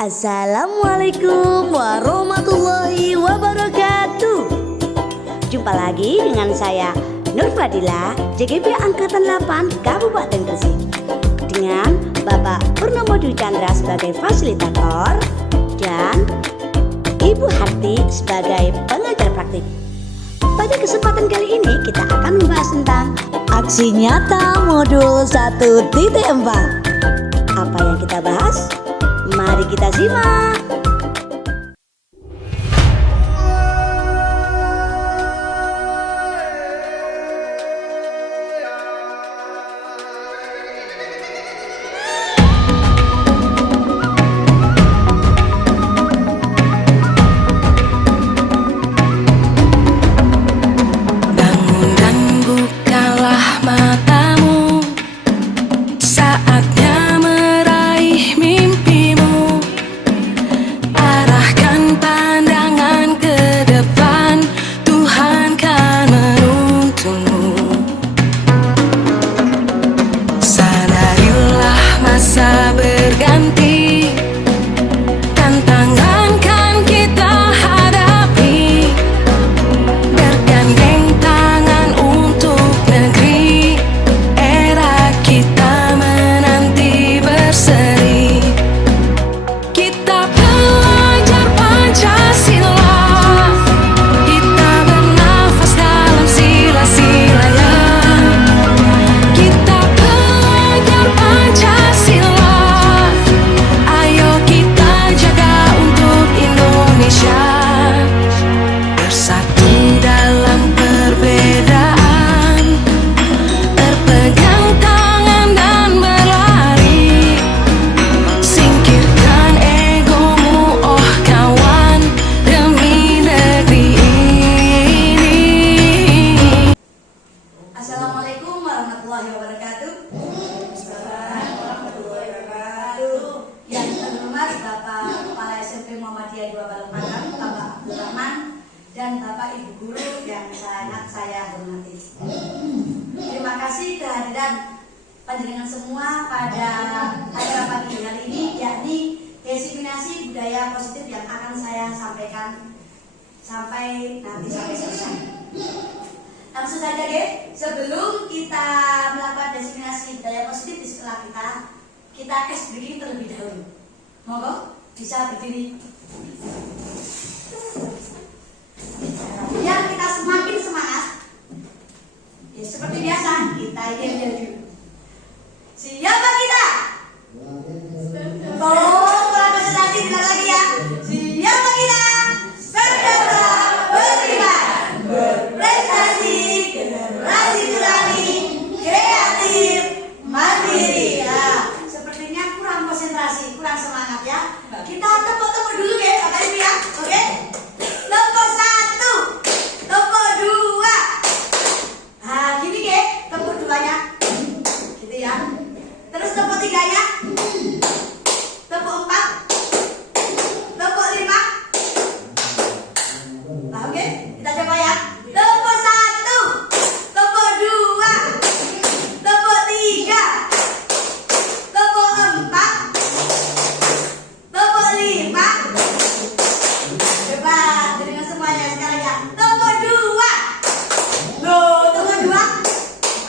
Assalamualaikum warahmatullahi wabarakatuh. Jumpa lagi dengan saya Nur Fadila, JGP Angkatan 8 Kabupaten Gresik, dengan Bapak Purnomo Dwi Chandra sebagai fasilitator dan Ibu Harti sebagai pengajar praktik. Pada kesempatan kali ini kita akan membahas tentang aksi nyata modul 1.4. Apa yang kita bahas? Mari kita simak. Assalamualaikum warahmatullahi wabarakatuh. Yang terhormat Bapak Kepala SMP Muhammadiyah 2 Balongpatang, Bapak Abdurrahman, dan Bapak Ibu Guru yang sangat saya hormati. Terima kasih kehadiran panjenengan semua pada acara pagi hari ini, yakni desiminasi budaya positif yang akan saya sampaikan sampai selesai. Langsung saja deh, sebelum kita melakukan desiminasi budaya positif di sekolah kita tes breaking terlebih dahulu. Monggo, bisa berdiri. Biar kita semakin semangat, ya seperti biasa kita yel dulu. Siapa kita? Kurang konsentrasi, benar lagi ya. Siapa kita? Berdaulat, beriman, berprestasi, generasi berani, kreatif, mandiri. Ya, sepertinya kurang konsentrasi, kurang semangat ya. Kita tepuk-tepuk dulu ya, Bapak Ibu ya. Oke? Tepuk 1, tepuk 2. Nah, gini ya, tepuk 2-nya. Gitu ya. Terus tepuk 3-nya. Tepuk 4. Tepuk 5. Nah, oke? Kita coba ya. Tepuk 1, tepuk 2, tepuk 3, tepuk 4, tepuk 5. Coba dengan semuanya sekarang ya. Tepuk 2. Loh, tepuk 2.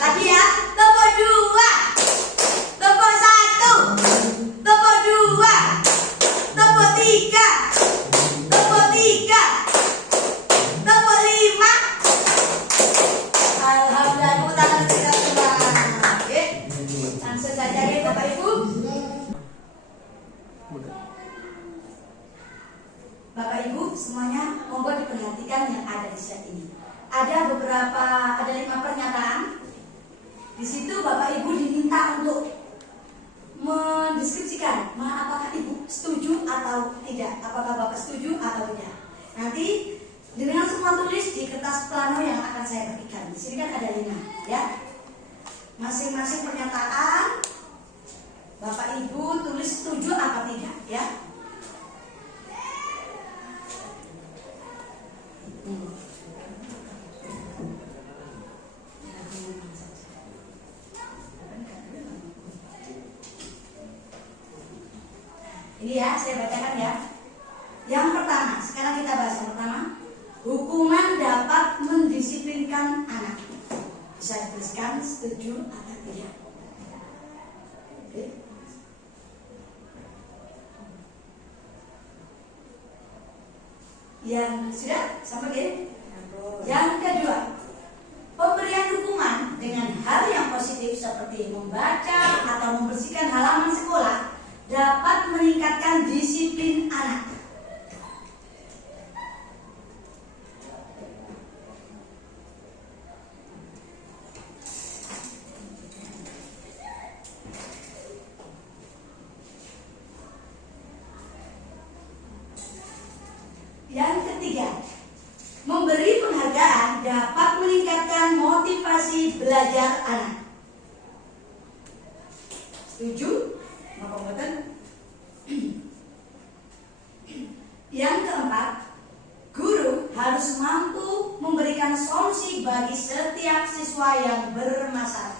Lagi ya. Tepuk 2. Tepuk 1. Tepuk 2. Tepuk 3. Tepuk 3. Tepuk 5. Alhamdulillah, tepuk tangan untuk kita semua. Oke. Langsung saja ya Bapak Ibu. Bapak Ibu semuanya, monggo diperhatikan yang ada di slide ini. Ada 5 pernyataan. Di situ Bapak Ibu diminta untuk mendeskripsikan apakah Ibu setuju atau tidak, apakah Bapak setuju atau tidak. Nanti dengan semua tulis di kertas plano yang akan saya bagikan. Di sini kan ada 5 ya. Masing-masing pernyataan Bapak Ibu tulis setuju apa tidak ya. Ini Ini ya, saya bacakan ya. Yang pertama, sekarang kita bahas yang pertama. Hukuman dapat mendisiplinkan anak. Bisa dituliskan setuju atau tidak. Oke. Yang sudah sampai gini. Yang kedua, pemberian hukuman dengan hal yang positif seperti membaca atau membersihkan halaman sekolah dapat meningkatkan disiplin anak. Yang ketiga, memberi penghargaan dapat meningkatkan motivasi belajar anak. Setuju? Maka betul. Yang keempat, guru harus mampu memberikan solusi bagi setiap siswa yang bermasalah.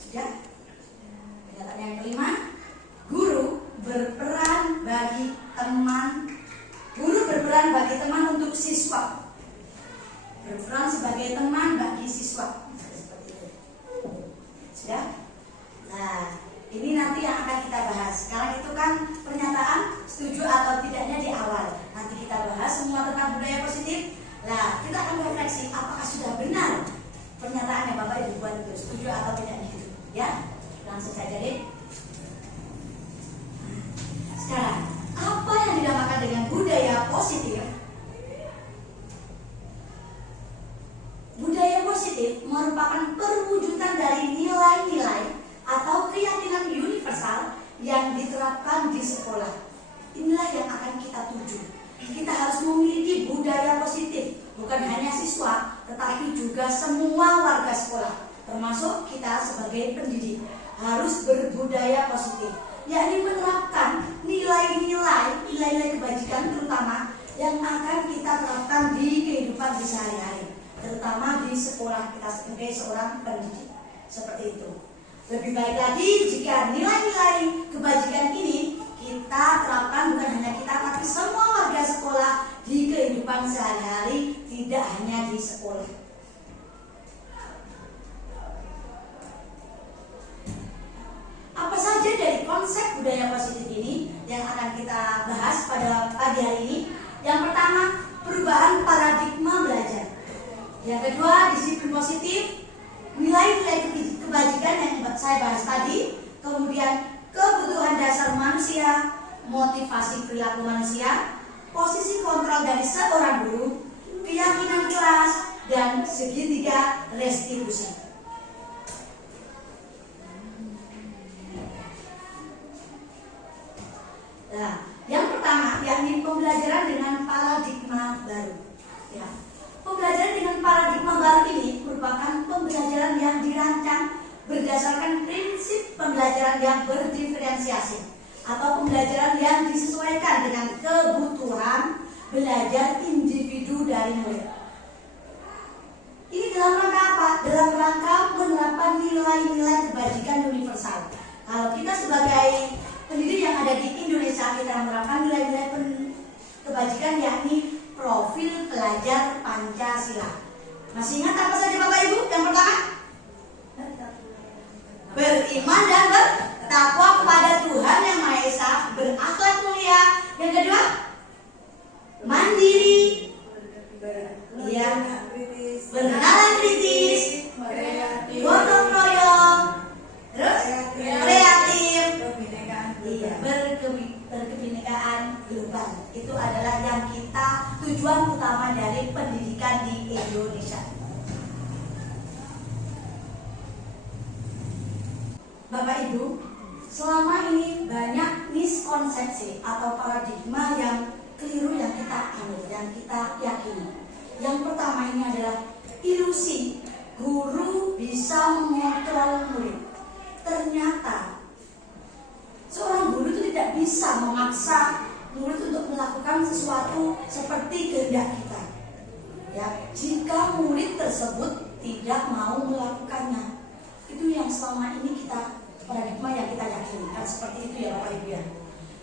Sudah? Pernyataan yang kelima, guru berperan bagi teman untuk siswa. Berperan sebagai teman bagi siswa. Seperti itu. Sudah? Nah, ini nanti yang akan kita bahas. Sekarang itu kan pernyataan setuju atau tidaknya di awal. Nanti kita bahas semua tentang budaya positif. Nah, kita akan refleksi apakah sudah benar pernyataan yang Bapak Ibu buat itu, setuju atau tidaknya itu. Ya, langsung saja deh. Sekarang, apa yang dinamakan dengan budaya positif? Budaya positif merupakan perwujudan dari nilai-nilai atau keyakinan universal yang diterapkan di sekolah. Inilah yang akan kita tuju. Kita harus memiliki budaya positif, bukan hanya siswa, tetapi juga semua warga sekolah, termasuk kita sebagai pendidik, harus berbudaya positif, yakni menerapkan nilai-nilai kebajikan terutama yang akan kita terapkan di kehidupan di sehari-hari, terutama di sekolah kita sebagai seorang pendidik. Seperti itu. Lebih baik lagi jika nilai-nilai kebajikan ini kita terapkan bukan hanya kita, tapi semua warga sekolah di kehidupan sehari-hari, tidak hanya di sekolah. Apa saja dari konsep budaya positif ini yang akan kita bahas pada pagi hari ini? Yang pertama, perubahan paradigma belajar. Yang kedua, disiplin positif, nilai-nilai kebajikan yang saya bahas tadi, kemudian kebutuhan dasar manusia, motivasi perilaku manusia, posisi kontrol dari seorang guru, keyakinan kelas, dan segitiga restitusi. Nah, yang pertama yakni pembelajaran dengan paradigma baru. Ya. Pembelajaran dengan paradigma baru ini merupakan pembelajaran yang dirancang berdasarkan prinsip pembelajaran yang berdiferensiasi atau pembelajaran yang disesuaikan dengan kebutuhan belajar individu dari murid. Ini dalam rangka apa? Dalam rangka menerapkan nilai-nilai kebajikan universal. Kalau kita sebagai pendidik yang ada di Indonesia, kita menerapkan nilai-nilai kebajikan yakni profil pelajar Pancasila. Masih ingat apa saja Bapak Ibu? Yang pertama, beriman dan bertakwa kepada Tuhan Yang Maha Esa, berakhlak mulia. Yang kedua, mandiri, bernalar kritis, gotong royong, terus kreatif, berkebinekaan global. Itu adalah yang kita tujuan utama dari pendidikan di Indonesia. Bapak Ibu, selama ini banyak miskonsepsi atau paradigma yang keliru yang kita anut, yang kita yakini. Yang pertama ini adalah ilusi guru bisa mengontrol murid. Ternyata seorang guru itu tidak bisa memaksa murid untuk melakukan sesuatu seperti kehendak kita. Ya, jika murid tersebut tidak mau melakukannya, itu Itu yang selama ini paradigma yang kita yakini kan seperti itu ya Bapak Ibu ya.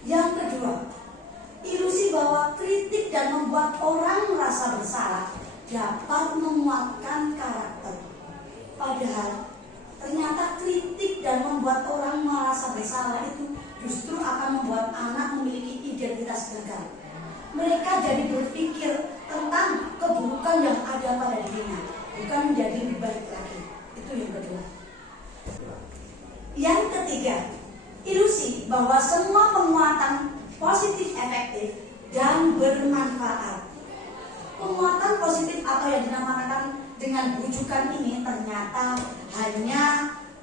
Yang kedua, ilusi bahwa kritik dan membuat orang merasa bersalah dapat menguatkan karakter. Padahal ternyata kritik dan membuat orang merasa bersalah itu justru akan membuat anak memiliki identitas gagal. Mereka jadi berpikir tentang keburukan yang ada pada dirinya, bukan menjadi lebih baik lagi. Itu yang kedua. Yang ketiga, ilusi bahwa semua penguatan positif efektif dan bermanfaat. Penguatan positif atau yang dinamakan dengan bujukan ini ternyata hanya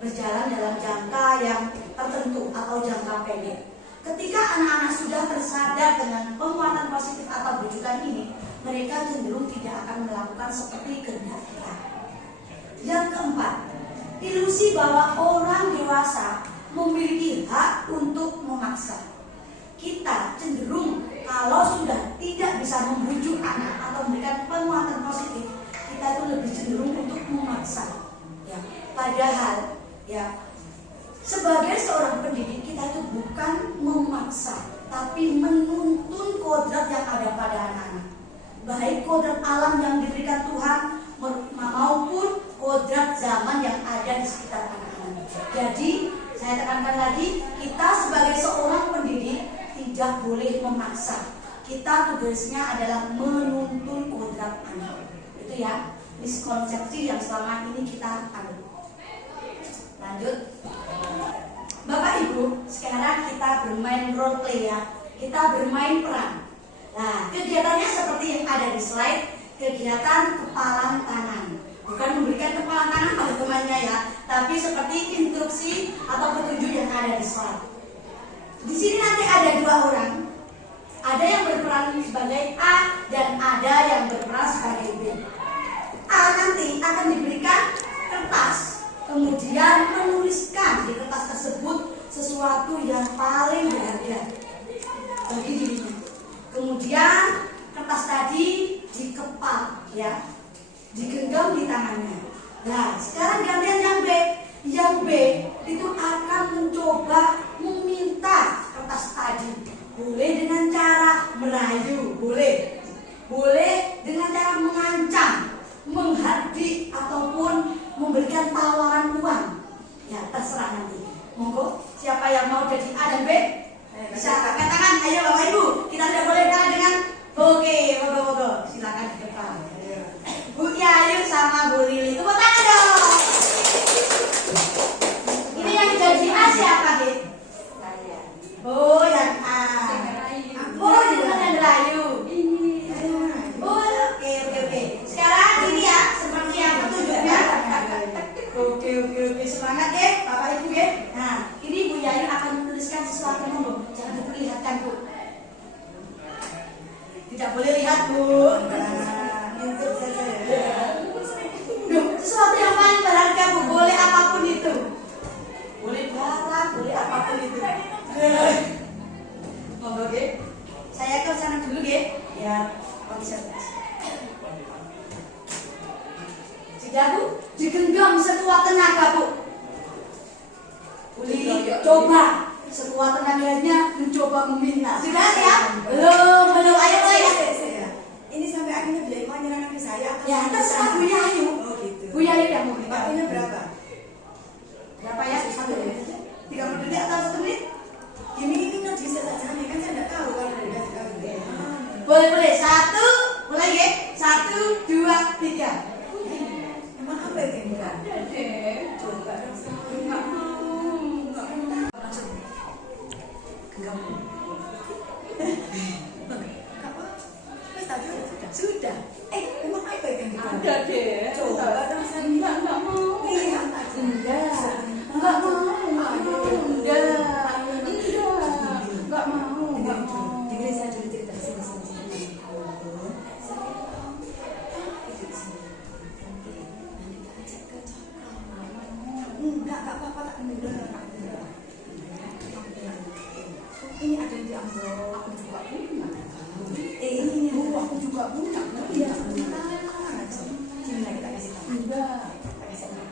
berjalan dalam jangka yang tertentu atau jangka pendek. Ketika anak-anak sudah tersadar dengan penguatan positif atau bujukan ini, mereka cenderung tidak akan melakukan seperti kehendak kita. Yang keempat, ilusi bahwa orang dewasa memiliki hak untuk memaksa. Kita cenderung kalau sudah tidak bisa membujuk anak atau memberikan penguatan positif, kita itu lebih cenderung untuk memaksa. Ya, padahal ya sebagai seorang pendidik kita itu bukan memaksa, tapi menuntun kodrat yang ada pada anak-anak. Baik kodrat alam yang diberikan Tuhan maupun kodrat zaman yang ada di sekitar anak-anak. Jadi saya tekankan lagi, kita sebagai seorang pendidik tidak boleh memaksa. Kita tugasnya adalah menuntun kodrat anak. Itu ya miskonsepsi yang selama ini kita anut. Lanjut. Bapak Ibu, sekarang kita bermain role play ya. Kita bermain peran. Nah, kegiatannya seperti yang ada di slide, kegiatan kepalan tangan. Bukan memberikan kepalan tangan pada temannya ya, tapi seperti instruksi atau petunjuk yang ada di slide. Di sini nanti ada dua orang. Ada yang berperan sebagai A dan ada yang berperan sebagai B. A nanti akan diberikan kertas, kemudian menuliskan di kertas tersebut sesuatu yang paling berharga bagi dirinya. Kemudian kertas tadi dikepal ya, digenggam di tangannya. Nah, sekarang gantian yang B. Yang B itu akan mencoba meminta kertas tadi. Boleh dengan cara merayu, boleh. Boleh dengan cara mengancam, menghardik ataupun memberikan tawaran uang. Ya, terserah nanti. Monggo, siapa yang mau jadi A dan B? Bisa angkat tangan, ayo Bapak Ibu. Kita tidak boleh kalah dengan oke, monggo. Silakan di depan. Bu Yayu sama Bu Lili. Tepuk tangan dong. Ini yang jadi A siapa, Dit? Oh, yang A. Oh, jangan yang Rayu. Oh, oke. Sekarang ini ya, seperti yang petunjuknya. Oke. Semangat ya, Bapak Ibu ya. Nah, ini Bu Yayu akan menuliskan sesuatu, monggo. Jangan diperlihatkan, Bu. Tidak boleh lihat, Bu. Untuk saja ya. Sesuatu yang paling berharga, Bu. Boleh apapun itu. Boleh barang, boleh apapun itu. Monggo, Ge. Saya ke sana dulu, Ge. Ya, observasi. Sudah, Bu? Digenggam sekuat tenaga, Bu. Uli, coba sekuat tenaganya mencoba meminta. Sudah ya? Belum. Ayo, ya. Ini sampai akhirnya beliau mau menyerahkan ke saya. Ya, terserah Bu Yayu. Oh gitu. Bu Yayu yang mau minta. Waktunya berapa? Berapa ya? 1 menit? 30 detik atau 1 menit? Ini nanti bisa saja nih, kan saya tidak tahu kalau udah dikasih tahu. Boleh. 1, mulai ya. 1, 2, 3. Emang apa itu yang berat? Coba dong. Enggak mau. Langsung. Genggam. Apa? Wes tadi sudah. Sudah. Emang apa itu yang berat? Ada deh. Coba dong saya. Enggak mau. Lihat aja. Enggak mau. Enggak mau. Dengerin saya dulu cerita sini. Enggak apa-apa, tak bener. Ini ada yang di amplop, aku juga punya. Ini aku juga punya. Iya. Gimana kita kasih tahu? Enggak. Tak kasih tahu.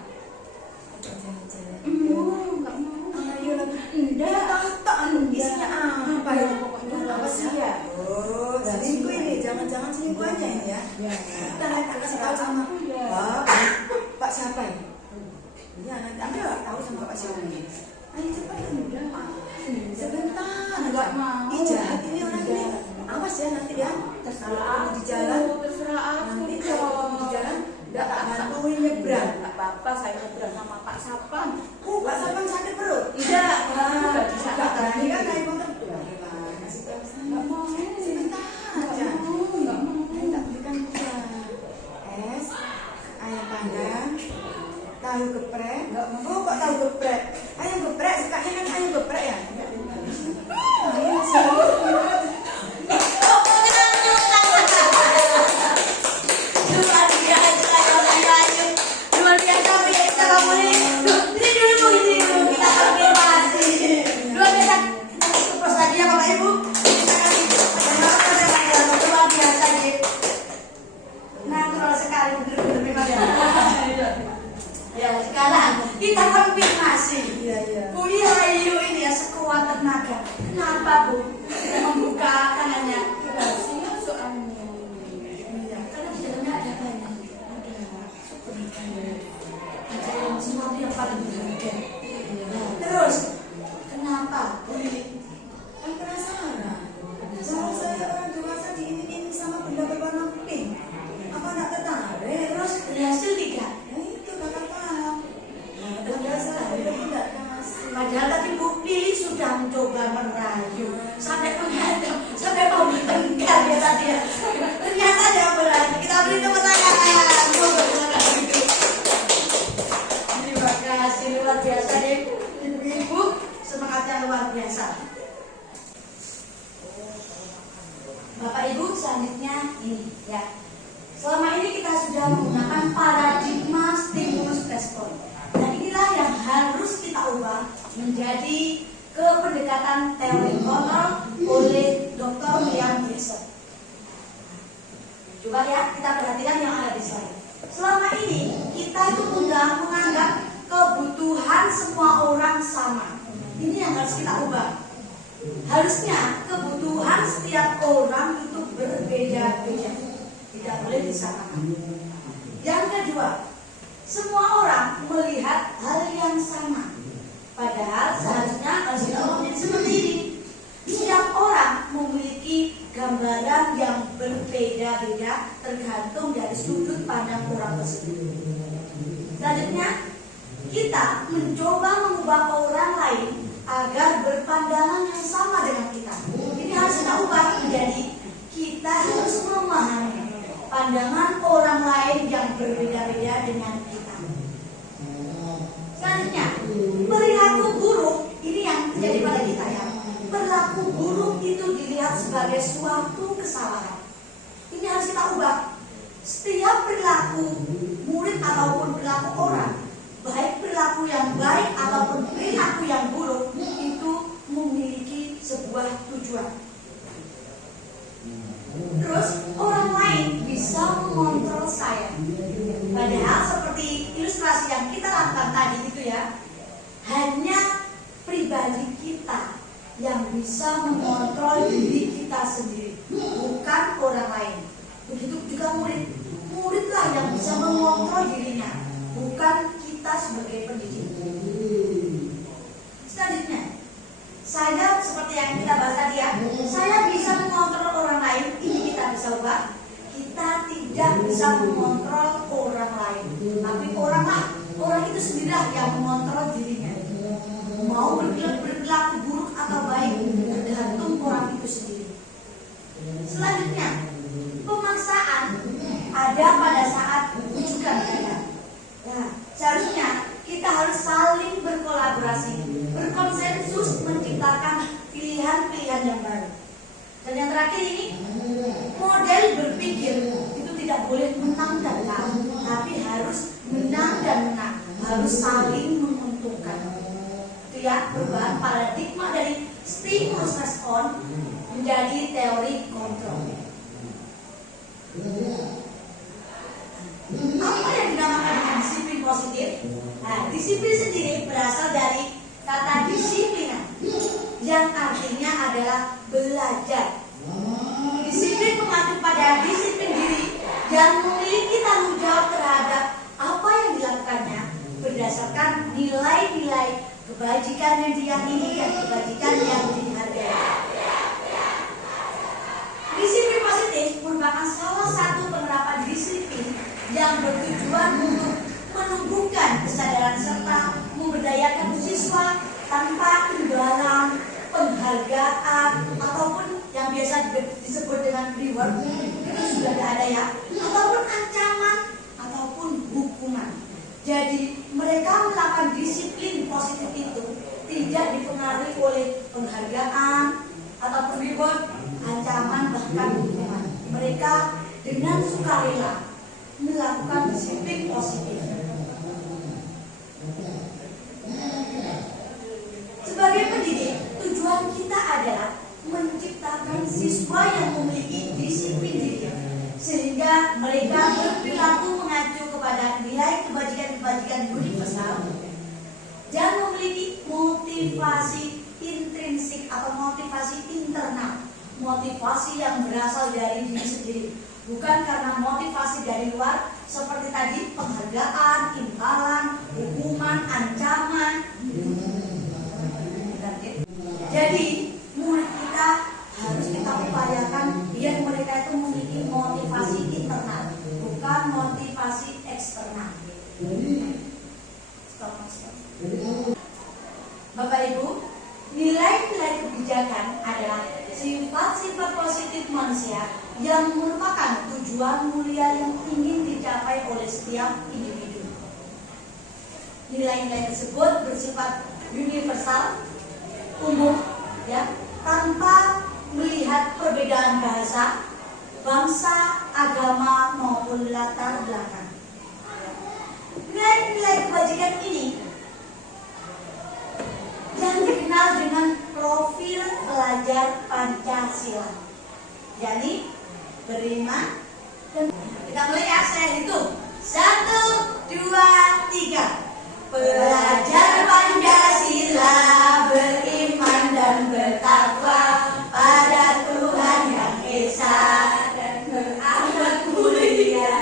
selingkuhannya ini ya. Kita nanti kasih tahu sama Pak siapa ya? Ya nanti Anda tahu sama Pak siapa ini. Ayo cepat kan udah. Sebentar. Enggak mau. Ih jahat ini orang ini. Awas ya nanti ya. Terserah Di jalan. terserah aku Nanti dong. kalau di jalan nggak tak bantuin nyebrang. Enggak apa-apa, saya ngobrol sama Pak Sapan. Pak Sapan sakit perut. Tidak, Nggak bisa berani kan naik motor. Kasih tahu sana. Enggak mau. Sebentar aja. Enggak mau. Ayo tak berikan gula. Es, ayam panggang, tahu geprek. Oh kok tahu geprek? Ayam geprek, sukanya kan ayam geprek ya? Ayam sih. Luar biasa Mirsa kamu nih. Ini dulu kita konfirmasi. Luar biasa. Kita terus lagi ya Bapak Ibu. Kita kasih luar biasa nih. Natural sekali bener-bener memang ya. Ya sekarang kita konfirmasi. Bu Ihayu ini ya sekuat tenaga. Kenapa Bu? Tidak membuka tangannya. Rahasia soalnya. Karena di dalamnya ada banyak. Ada yang sesuatu yang paling berharga. Terus, kenapa? Kan penasaran. Kalau saya orang dewasa diiming-iming sama benda berwarna pink, apa nak tertarik? Terus berhasil tidak? Ya itu kakak paham. Udah saya tidak kasih. Padahal tadi Bu Lili sudah mencoba merayu sampai menghadap, sampai mau bertengkar ya tadi ya. Ternyata dia berani. Kita beri tepuk tangan. Terima kasih luar biasa deh ibu-ibu, semangatnya luar biasa. Bapak Ibu selanjutnya ini ya. Selama ini kita sudah menggunakan paradigma stimulus respon. Dan inilah yang harus kita ubah menjadi kependekatan teori kontrol oleh Dr. William Jackson. Coba ya kita perhatikan yang ada di slide. Selama ini kita itu mudah menganggap kebutuhan semua orang sama. Ini yang harus kita ubah. Harusnya kebutuhan setiap orang itu berbeda-beda, tidak boleh disamakan. Yang kedua, semua orang melihat hal yang sama. Padahal seharusnya harus kita menjadi seperti ini. Setiap orang memiliki gambaran yang berbeda-beda tergantung dari sudut pandang orang tersebut. Selanjutnya, kita mencoba mengubah orang lain agar berpandangan yang sama dengan kita. Ini harus kita ubah menjadi kita harus memahami pandangan orang lain yang berbeda-beda dengan kita. Selanjutnya, perilaku buruk ini yang terjadi pada kita ya. Perilaku buruk itu dilihat sebagai suatu kesalahan. Ini harus kita ubah. Setiap perilaku murid ataupun perilaku orang, baik perilaku yang baik ataupun perilaku yang buruk, itu memiliki sebuah tujuan. Terus orang lain bisa mengontrol saya. Padahal seperti ilustrasi yang kita lakukan tadi itu ya, hanya pribadi kita yang bisa mengontrol diri kita sendiri, bukan orang lain. Begitu juga murid, muridlah yang bisa mengontrol dirinya, bukan kita sebagai pendidik. Selanjutnya, saya seperti yang kita bahas tadi ya, saya bisa mengontrol orang lain, ini kita bisa ubah. Kita tidak bisa mengontrol orang lain, tapi orang itu sendirilah yang mengontrol dirinya. Mau berperilaku buruk atau baik tergantung orang itu sendiri. Selanjutnya, pemaksaan ada pada saat rujukan kita. Nah, seharusnya kita harus saling berkolaborasi, berkonsensus menciptakan pilihan-pilihan yang baru. Dan yang terakhir ini, model berpikir itu tidak boleh menang dan kalah, tapi harus menang dan menang, harus saling menguntungkan. Itu ya, perubahan paradigma dari stimulus respon menjadi teori kontrol. Apa yang dinamakan dengan disiplin positif? Nah, disiplin sendiri berasal dari kata disiplina, yang artinya adalah belajar. Disiplin mengacu pada disiplin kebajikan yang diyakini dan kebajikan yang dihargai. Disiplin positif merupakan salah satu penerapan disiplin yang bertujuan untuk menumbuhkan kesadaran serta memberdayakan siswa tanpa imbalan, penghargaan, ataupun yang biasa disebut dengan reward, itu sudah tidak ada ya, ataupun ancaman, ataupun hukuman. Jadi mereka melakukan disiplin positif itu tidak dipengaruhi oleh penghargaan, ataupun reward, ancaman, bahkan hukuman. Mereka dengan sukarela melakukan disiplin positif. Sebagai pendidik, tujuan kita adalah menciptakan siswa yang memiliki disiplin diri, sehingga mereka berperilaku mengacu kepada nilai kebajikan-kebajikan universal dan memiliki motivasi intrinsik atau motivasi internal, motivasi yang berasal dari diri sendiri, bukan karena motivasi dari luar seperti tadi penghargaan, imbalan, hukuman, ancaman. Jadi murid kita harus kita upayakan biar mereka itu memiliki motivasi internal, bukan motivasi eksternal. Bapak Ibu, nilai-nilai kebijakan adalah sifat-sifat positif manusia yang merupakan tujuan mulia yang ingin dicapai oleh setiap individu. Nilai-nilai tersebut bersifat universal, umum, ya, tanpa melihat perbedaan bahasa, bangsa, agama maupun latar belakang. Nilai-nilai kebajikan ini yang dikenal dengan profil pelajar Pancasila, yakni beriman dan kita mulai ya, saya hitung 1, 2, 3. Pelajar Pancasila beriman dan bertakwa pada Tuhan Yang Esa dan berakhlak mulia,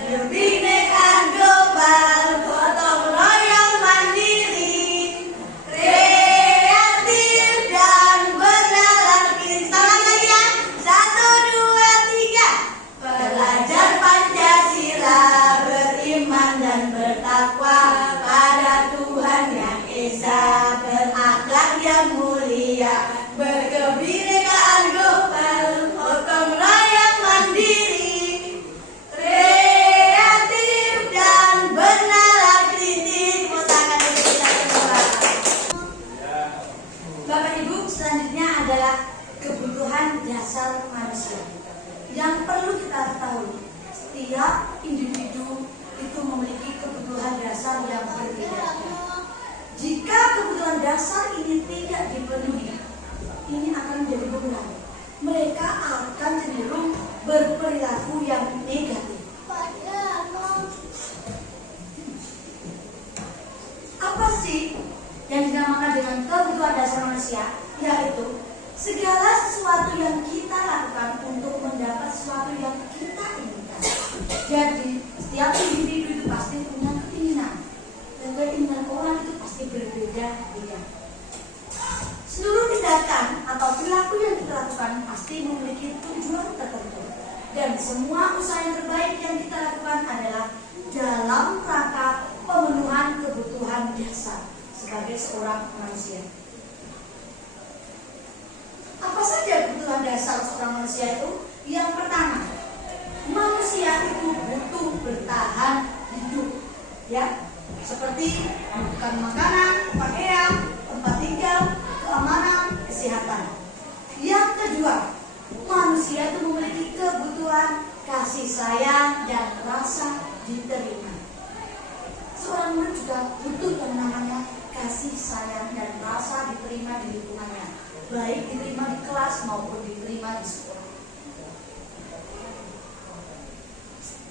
kebinekaan global, gotong royong mandiri, kreatif dan bernalar. Kita lagi ya, 1, 2, 3. Pelajar Pancasila beriman dan bertakwa pada Tuhan Yang Esa, berakhlak yang mulia, berkebinekaan global, gotong royong mandiri, kreatif dan bernalar kritis. Tangan kita semua. Bapak Ibu, selanjutnya adalah kebutuhan dasar manusia yang perlu kita ketahui. Setiap individu itu memiliki kebutuhan dasar yang berbeda. Jika kebutuhan dasar ini tidak dipenuhi, ini akan menjadi beban. Mereka akan cenderung berperilaku yang negatif. Apa sih yang dinamakan dengan kebutuhan dasar manusia? Yaitu segala sesuatu yang kita lakukan untuk mendapat sesuatu yang kita inginkan. Jadi setiap individu itu pasti punya keinginan, dan keinginan orang itu pasti berbeda-beda. Seluruh tindakan atau perilaku yang kita lakukan pasti memiliki tujuan tertentu, dan semua usaha yang terbaik yang kita lakukan adalah dalam rangka pemenuhan kebutuhan dasar sebagai seorang manusia. Apa saja kebutuhan dasar seorang manusia itu? Yang pertama, manusia itu butuh bertahan hidup, ya, seperti makan makanan, pakaian, tempat tinggal, keamanan, kesehatan. Yang kedua, manusia itu memiliki kebutuhan kasih sayang dan rasa diterima. Seorang murid juga butuh yang namanya kasih sayang dan rasa diterima di lingkungannya, baik diterima di kelas maupun diterima di sekolah.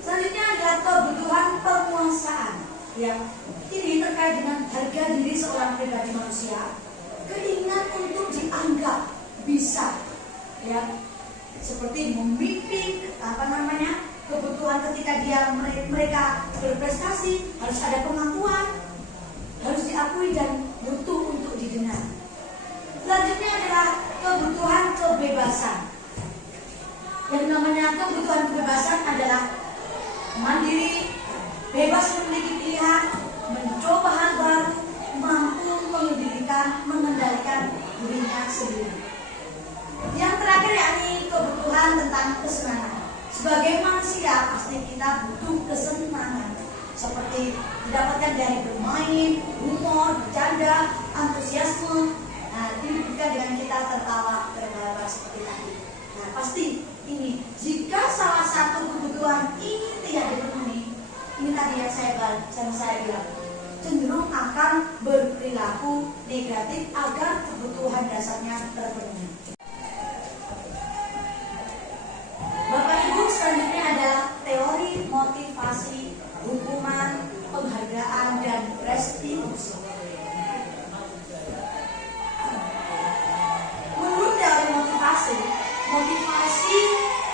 Selanjutnya adalah kebutuhan penguasaan, yang ini terkait dengan harga diri seorang pribadi manusia, keinginan untuk dianggap bisa, ya, seperti memimpin, kebutuhan ketika mereka berprestasi harus ada pengakuan, harus diakui dan dirinya sendiri. Yang terakhir yakni kebutuhan tentang kesenangan. Sebagai manusia pasti kita butuh kesenangan, seperti didapatkan dari bermain, humor, bercanda, antusiasme. Nah, ini juga dengan kita tertawa seperti tadi. Nah, pasti ini jika salah satu kebutuhan ini tidak dipenuhi, ini tadi yang saya bilang, cenderung akan berperilaku negatif agar kebutuhan dasarnya terpenuhi. Bapak Ibu, selanjutnya adalah teori motivasi, hukuman, penghargaan, dan restitusi. Menurut teori motivasi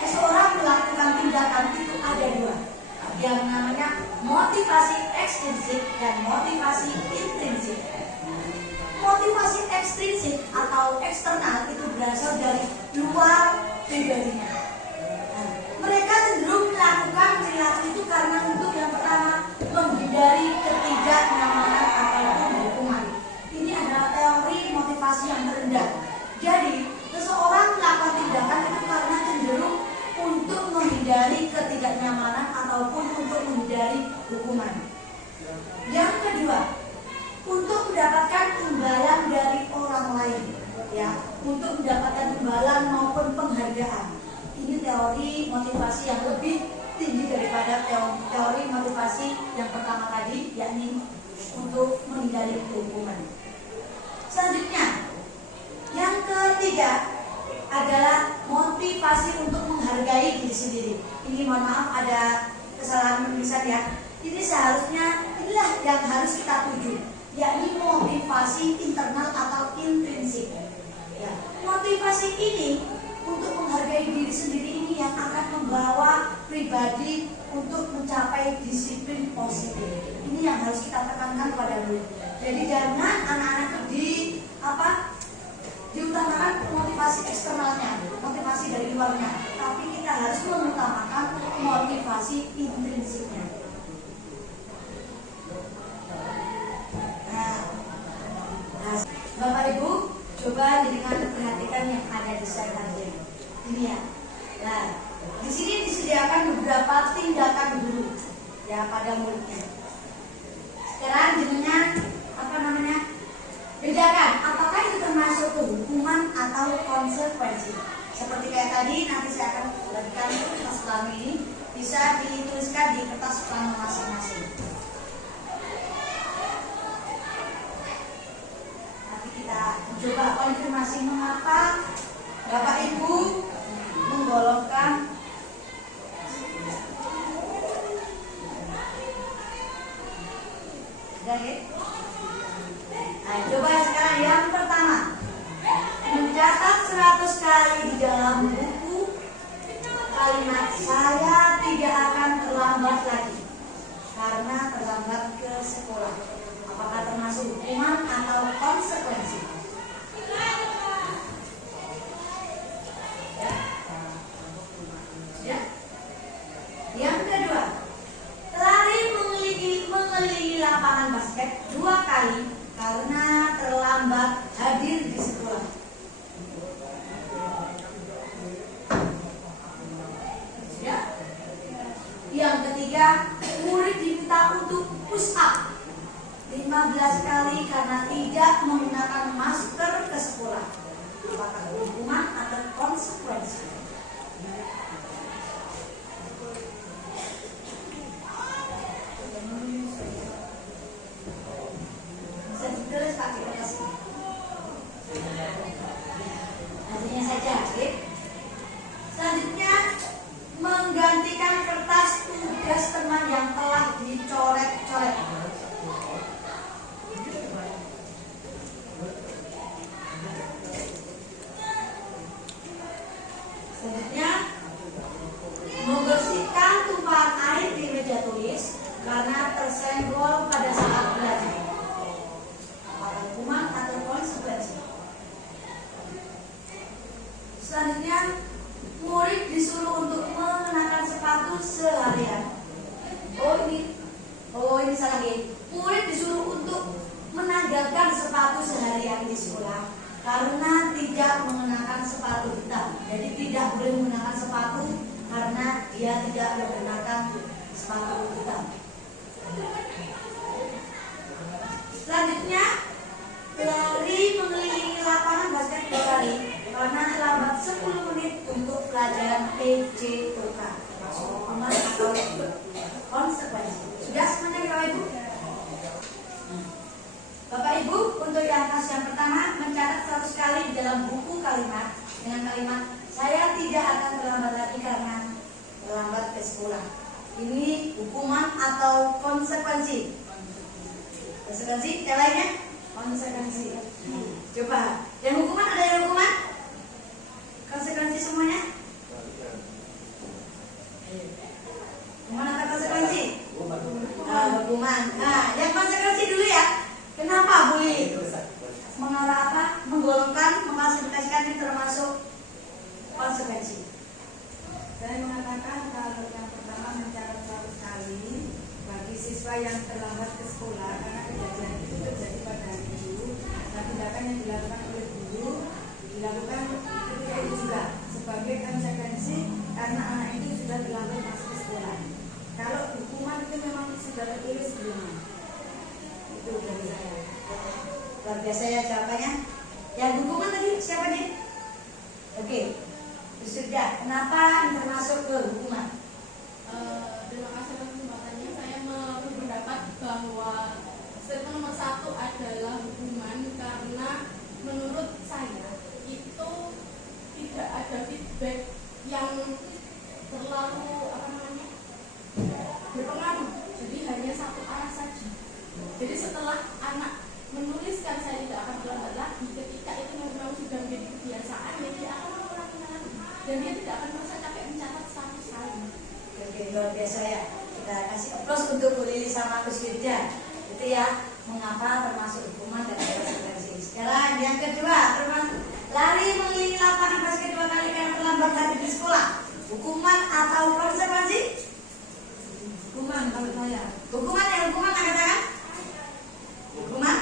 seseorang melakukan tindakan itu ada dua, yang namanya motivasi ekstrinsik dan motivasi intrinsik. Motivasi ekstrinsik atau eksternal itu berasal dari luar pribadinya. Nah, mereka cenderung melakukan perilaku itu karena untuk yang pertama menghindari ketidaknyamanan ataupun hukuman. Ini adalah teori motivasi yang terendah. Jadi seseorang melakukan tindakan itu karena cenderung untuk menghindari ketidaknyamanan ataupun untuk menghindari hukuman. Yang kedua, untuk mendapatkan imbalan dari orang lain, ya, untuk mendapatkan imbalan maupun penghargaan. Ini teori motivasi yang lebih tinggi daripada teori motivasi yang pertama tadi, yakni untuk menghindari hukuman. Selanjutnya, yang ketiga adalah motivasi untuk menghargai diri sendiri. Ini mohon maaf ada kesalahan penulisan ya. Ini seharusnya inilah yang harus kita tuju, yakni motivasi internal atau intrinsik. Ya, motivasi ini untuk menghargai diri sendiri ini yang akan membawa pribadi untuk mencapai disiplin positif. Ini yang harus kita tekankan pada murid. Jadi jangan anak-anak diutamakan motivasi eksternalnya, motivasi dari luarnya, tapi kita harus mengutamakan motivasi intrinsiknya. Nah, Bapak Ibu, coba dengan perhatikan yang ada di slide tadi. Ini ya. Nah, di sini disediakan beberapa tindakan guru ya pada muridnya. Sekarang dengan bedakan apakah itu termasuk hukuman atau konsekuensi. Seperti kayak tadi, nanti saya akan bagikan kertas pelangi ini, bisa dituliskan di kertas pelangi masing-masing. Nanti kita coba konfirmasi mengapa Bapak Ibu menggolongkan Nah, coba sekarang yang pertama, mencatat 100 kali di dalam buku kalimat "saya tidak akan terlambat lagi karena terlambat ke sekolah". Apakah termasuk hukuman atau konsekuensi? Ya. Yang kedua, lari mengelilingi lapangan basket 2 kali karena terlambat hadir di sekolah. Ya. Yang ketiga, murid diminta untuk push up 15 kali karena tidak menggunakan masker ke sekolah. Apakah hukuman atau konsekuensi? Bisa ditulis pakai kertas ini. Hasilnya saja. Selanjutnya, menggantikan kertas tugas teman yang telah dicoret-coret. Selanjutnya, membersihkan tumpahan air di meja tulis karena tersenggol pada saat belajar. Apakah hukuman atau konsekuensi? Selanjutnya, murid disuruh untuk mengenakan sepatu seharian. ini salah lagi. Murid disuruh untuk menanggalkan sepatu seharian di sekolah karena tidak mengenakan sepatu hitam. Jadi tidak boleh menggunakan sepatu karena dia tidak menggunakan sepatu hitam. Selanjutnya, lari mengelilingi lapangan basket 2 kali karena terlambat 10 menit untuk pelajaran PJOK. Hukuman atau konsekuensi. Sudah semuanya Bapak Ibu? Bapak Ibu, untuk yang kelas yang pertama mencatat 100 kali di dalam buku kalimat dengan kalimat saya tidak akan terlambat lagi karena terlambat ke sekolah. Ini hukuman atau konsekuensi? Konsekuensi, yang lainnya? Konsekuensi. Coba, yang hukuman ada yang hukuman? Konsekuensi semuanya? Hukuman atau konsekuensi? Hukuman. Nah, yang konsekuensi dulu ya. Kenapa boleh mengarah apa? Menggolongkan, mengklasifikasikan ini termasuk konsekuensi. Saya mengatakan kalau yang pertama mencatat 100 kali bagi siswa yang terlambat ke sekolah karena kejadian itu terjadi pada hari itu, dan tindakan yang dilakukan oleh guru dilakukan ketika itu juga sebagai konsekuensi karena anak itu sudah terlambat masuk ke sekolah. Kalau hukuman itu memang sudah tertulis sebelumnya. Itu dari saya. Luar biasa ya jawabannya. Yang hukuman tadi siapa nih? Oke. Sudah. Kenapa ini termasuk ke hukuman? Terima kasih atas kesempatannya. Saya berpendapat bahwa statement nomor 1 adalah hukuman karena menurut saya itu tidak ada feedback yang terlalu berpengaruh. Jadi hanya satu arah saja. Jadi setelah anak menuliskan saya tidak akan terlambat lagi, ketika itu memang sudah menjadi kebiasaan, ya dia akan mengulanginya lagi dan dia tidak akan merasa capek mencatat 100 kali. Oke, luar biasa ya. Kita kasih aplaus untuk Bu Lili sama Gus Firda. Itu ya, mengapa termasuk hukuman dan konsekuensi. Sekarang yang kedua, termasuk lari mengelilingi lapangan basket 2 kali karena terlambat lagi di sekolah. Hukuman atau konsekuensi? Hukuman kalau saya. Hukuman yang hukuman katakan? Hukuman?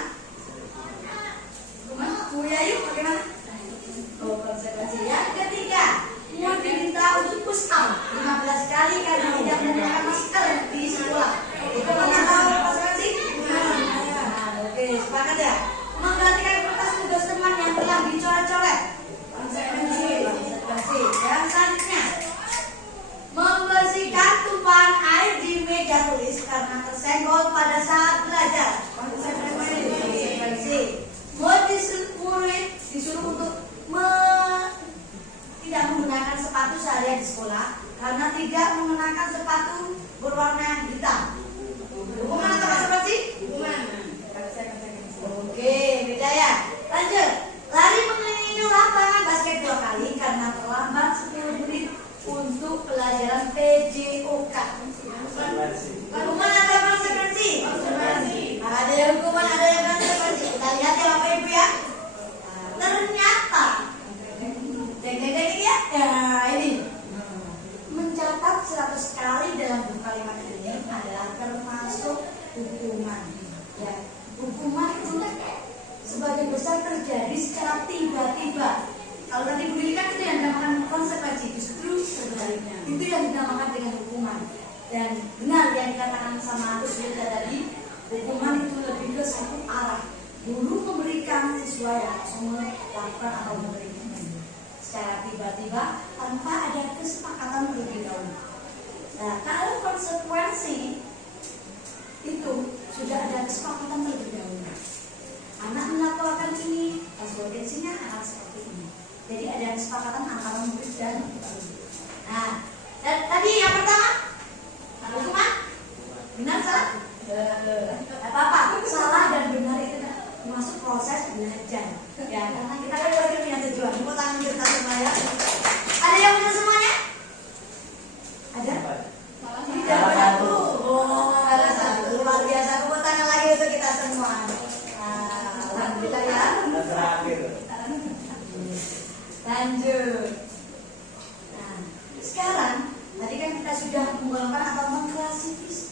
Hukuman? Bu Yayu bagaimana? Oh, konsekuensi. Yang ketiga, mau diminta untuk push up 15 kali karena tidak menggunakan masker di sekolah. Hukuman atau konsekuensi? Oke, sepakat ya? Menggantikan kertas tugas teman yang telah dicoret-coret. Konsekuensi. Konsekuensi. Yang selanjutnya, membersihkan tumpahan air di meja tulis karena tersenggol pada saat belajar. Konsekuensi. Murid disuruh untuk tidak menggunakan sepatu seharian di sekolah karena tidak mengenakan sepatu berwarna hitam. Hukuman atau konsekuensi? Hukuman. Kalau saya konsekuensi. Oke, beda ya. Lanjut. Lari mengelilingi lapangan basket 2 kali karena terlambat 10 menit untuk pelajaran PJOK. Hukuman atau konsekuensi? Konsekuensi. Ada yang hukuman, ada yang konsekuensi. Kita lihat ya Bapak Ibu ya. Ternyata deng-deng ini ya. Ini mencatat 100 kali dalam buku kalimat ini adalah termasuk hukuman. Ya, hukuman itu sebagian besar terjadi secara tiba-tiba. Kalau tadi Bu Lili kan itu yang dinamakan konsekuensi, justru sebaliknya itu yang dinamakan dengan hukuman. Dan benar yang dikatakan sama Gus Firda tadi, hukuman itu lebih ke satu arah. Guru memberikan siswa yang melakukan atau memberikan secara tiba-tiba tanpa ada kesepakatan terlebih dahulu. Nah, kalau konsekuensi itu sudah ada kesepakatan terlebih dahulu. Anak melakukan ini, konsekuensinya akan seperti ini. Jadi ada kesepakatan antara murid dan guru. Nah, tadi yang pertama hukuman, benar salah? Apa-apa, salah dan benar itu termasuk proses belajar. Ya, karena kita kan lagi punya tujuan. Tepuk tangan kita semua ya. Ada yang benar semuanya? Ada? Tidak satu. Oh, ada satu. Luar biasa. Tepuk tangan lagi untuk kita semua. Alhamdulillah ya. Lanjut. Nah, sekarang tadi kan kita sudah menggolongkan atau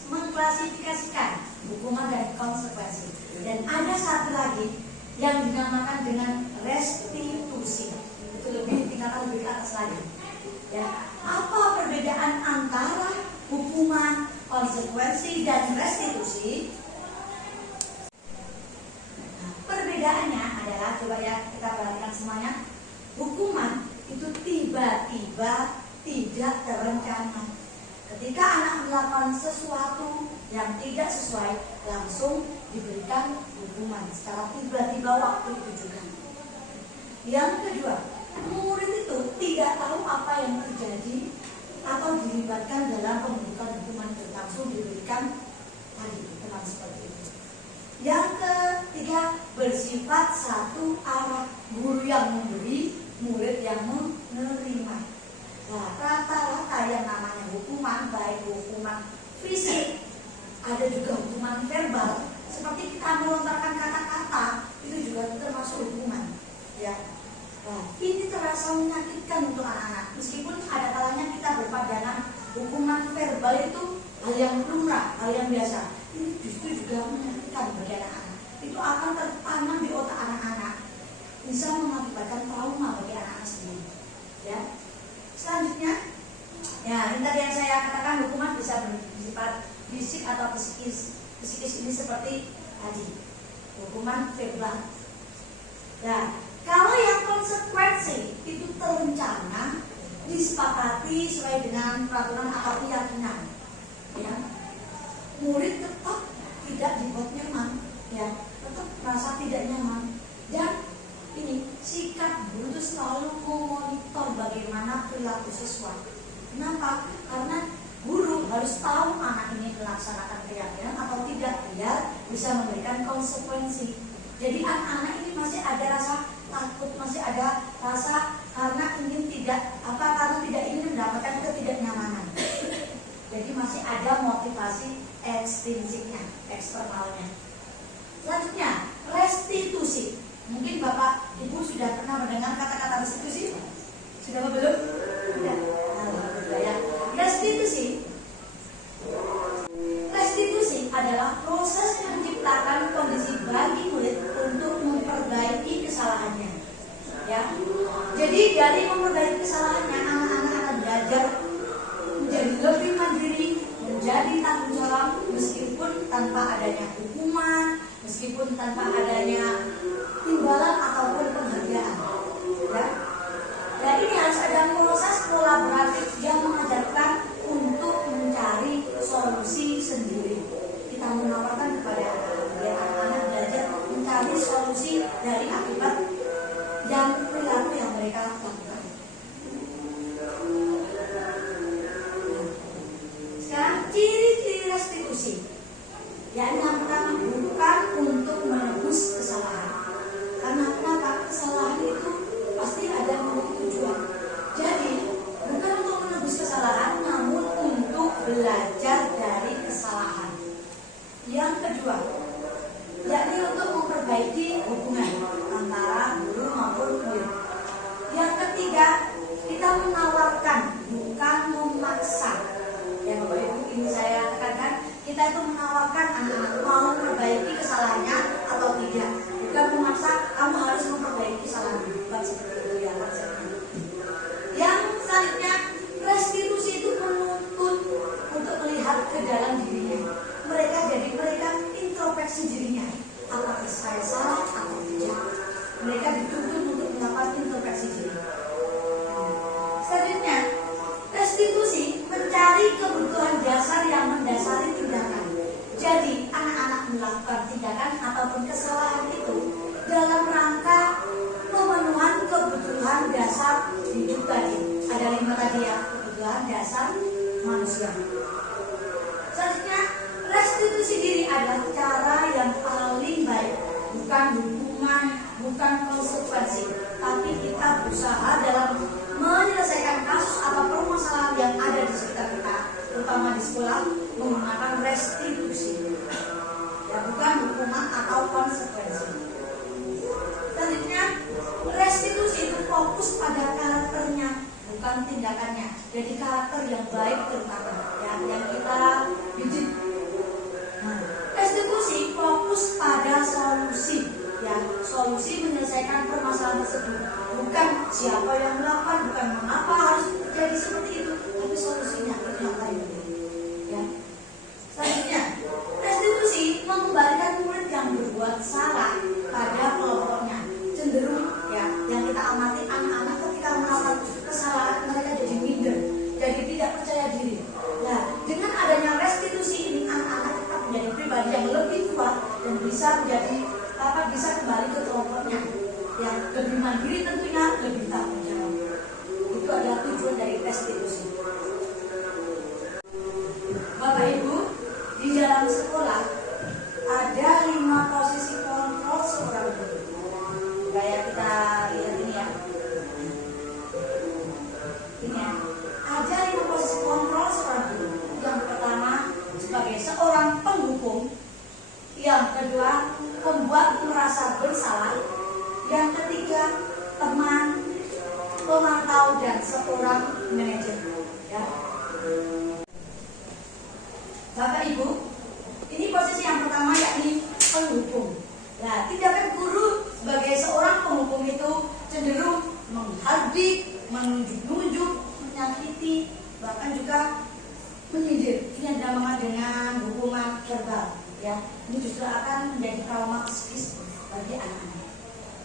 mengklasifikasikan hukuman dan konsekuensi. Dan ada satu lagi yang dinamakan dengan restoratif. kita perhatikan semuanya, hukuman itu tiba-tiba tidak terencana. Ketika anak melakukan sesuatu yang tidak sesuai, langsung diberikan hukuman secara tiba-tiba waktu itu juga. Yang kedua, murid itu tidak tahu apa yang terjadi atau dilibatkan dalam pembentukan hukuman itu, langsung diberikan tadi hukuman seperti itu. Yang ketiga, bersifat satu arah, guru yang memberi, murid yang menerima. Nah, rata-rata yang namanya hukuman, baik hukuman fisik, ada juga hukuman verbal, seperti kita melontarkan kata-kata, itu juga termasuk hukuman. Ya, nah, ini terasa menyakitkan untuk anak-anak. Meskipun ada kalanya kita berpadanan hukuman verbal itu hal yang lumrah, hal yang biasa. Ini justru juga menyakitkan bagi anak-anak. Itu akan tertanam di otak anak-anak, bisa mengakibatkan trauma bagi anak-anak sendiri. Ya. Selanjutnya, ya ini tadi yang saya katakan, hukuman bisa bersifat fisik atau psikis. Psikis ini seperti tadi hukuman verbal. Nah, kalau yang konsekuensi itu terencana, disepakati sesuai dengan peraturan atau keyakinan, ya, murid tetap tidak dibuat nyaman, ya, tetap merasa tidak nyaman, dan ini sikap guru itu selalu memonitor bagaimana perilaku siswa. Kenapa? Karena guru harus tahu anak ini melaksanakan keyakinan atau tidak, biar bisa memberikan konsekuensi. Jadi anak-anak ini masih ada rasa takut, masih ada rasa karena karena tidak ingin mendapatkan ketidaknyamanan. Jadi masih ada motivasi ekstrinsiknya, eksternalnya. Selanjutnya, restitusi. Mungkin Bapak Ibu sudah pernah mendengar kata-kata restitusi? Sudah belum? Sudah. Alhamdulillah ya. Restitusi adalah proses yang menciptakan kondisi bagi murid untuk memperbaiki kesalahannya. Ya. Jadi dari memperbaiki kesalahannya, anak-anak akan belajar menjadi lebih mandiri, menjadi tanggung jawab, meskipun tanpa adanya hukuman, meskipun tanpa adanya imbalan ataupun penghargaan. Ya. Dan ini harus ada proses kolaboratif yang mengajarkan untuk mencari solusi sendiri. Kita menawarkan kepada anak-anak belajar mencari solusi dari akibat yang perilaku yang mereka lakukan. Sekarang ciri-ciri restitusi. Yang pertama, bukan untuk menebus kesalahan. Karena kenapa? Kesalahan itu pasti ada tujuan. Jadi bukan untuk menebus kesalahan, namun untuk belajar dari kesalahan. Yang kedua, yakni untuk memperbaiki hubungan antara guru maupun murid. Yang ketiga, kita menawarkan, bukan memaksa. Ya Bapak Ibu, ini saya tekankan, kita itu menawarkan anak-anak mau memperbaiki kesalahannya atau tidak. Bukan memaksa, kamu harus memperbaiki kesalahanmu. Bukan seperti itu ya konsepnya. Yang selanjutnya, restitusi itu menuntut untuk melihat ke dalam dirinya. Mereka introspeksi dirinya. Apakah saya salah atau tidak? Mereka dituntut untuk melakukan introspeksi diri. Selanjutnya, restitusi mencari kebutuhan dasar yang mendasari tindakan. Jadi anak-anak melakukan tindakan ataupun kesalahan itu dalam rangka pemenuhan kebutuhan dasar hidup tadi. Ada 5 tadi ya, kebutuhan dasar manusia. Selanjutnya, restitusi diri adalah cara yang paling baik, bukan hukuman, bukan konsekuensi, tapi kita berusaha dalam menyelesaikan kasus atau permasalahan yang ada di sekitar kita, terutama di sekolah, menggunakan restitusi. Ya, bukan hukuman atau konsekuensi. Selanjutnya, restitusi itu fokus pada karakternya, bukan tindakannya. Jadi karakter yang baik terutama yang kita didik. Nah, restitusi fokus pada solusi, ya, solusi menyelesaikan permasalahan tersebut, bukan siapa yang melakukan, bukan mengapa harus terjadi seperti itu, tapi solusinya itu yang lain. Ya. Selanjutnya, restitusi mengembalikan murid yang berbuat salah pada kelompoknya, cenderung lebih mandiri tentunya, lebih tanggung jawab. Itu adalah tujuan dari restitusi. Bapak Ibu, di dalam sekolah ada 5 posisi kontrol seorang guru. Kayak kita lihat ini ya. Ini ya. Ada 5 posisi kontrol seorang guru. Yang pertama sebagai seorang penghukum. Yang kedua, pembuat merasa bersalah. Yang ketiga, teman, pemantau, dan seorang manajer. Ya. Bapak Ibu, ini posisi yang pertama yakni penghukum. Nah, tindakan guru sebagai seorang penghukum itu cenderung menghardik, menunjuk-nunjuk, menyakiti, bahkan juga menyindir. Ini dinamakan dengan hukuman verbal. Ya, ini justru akan menjadi trauma psikis bagi anak-anak.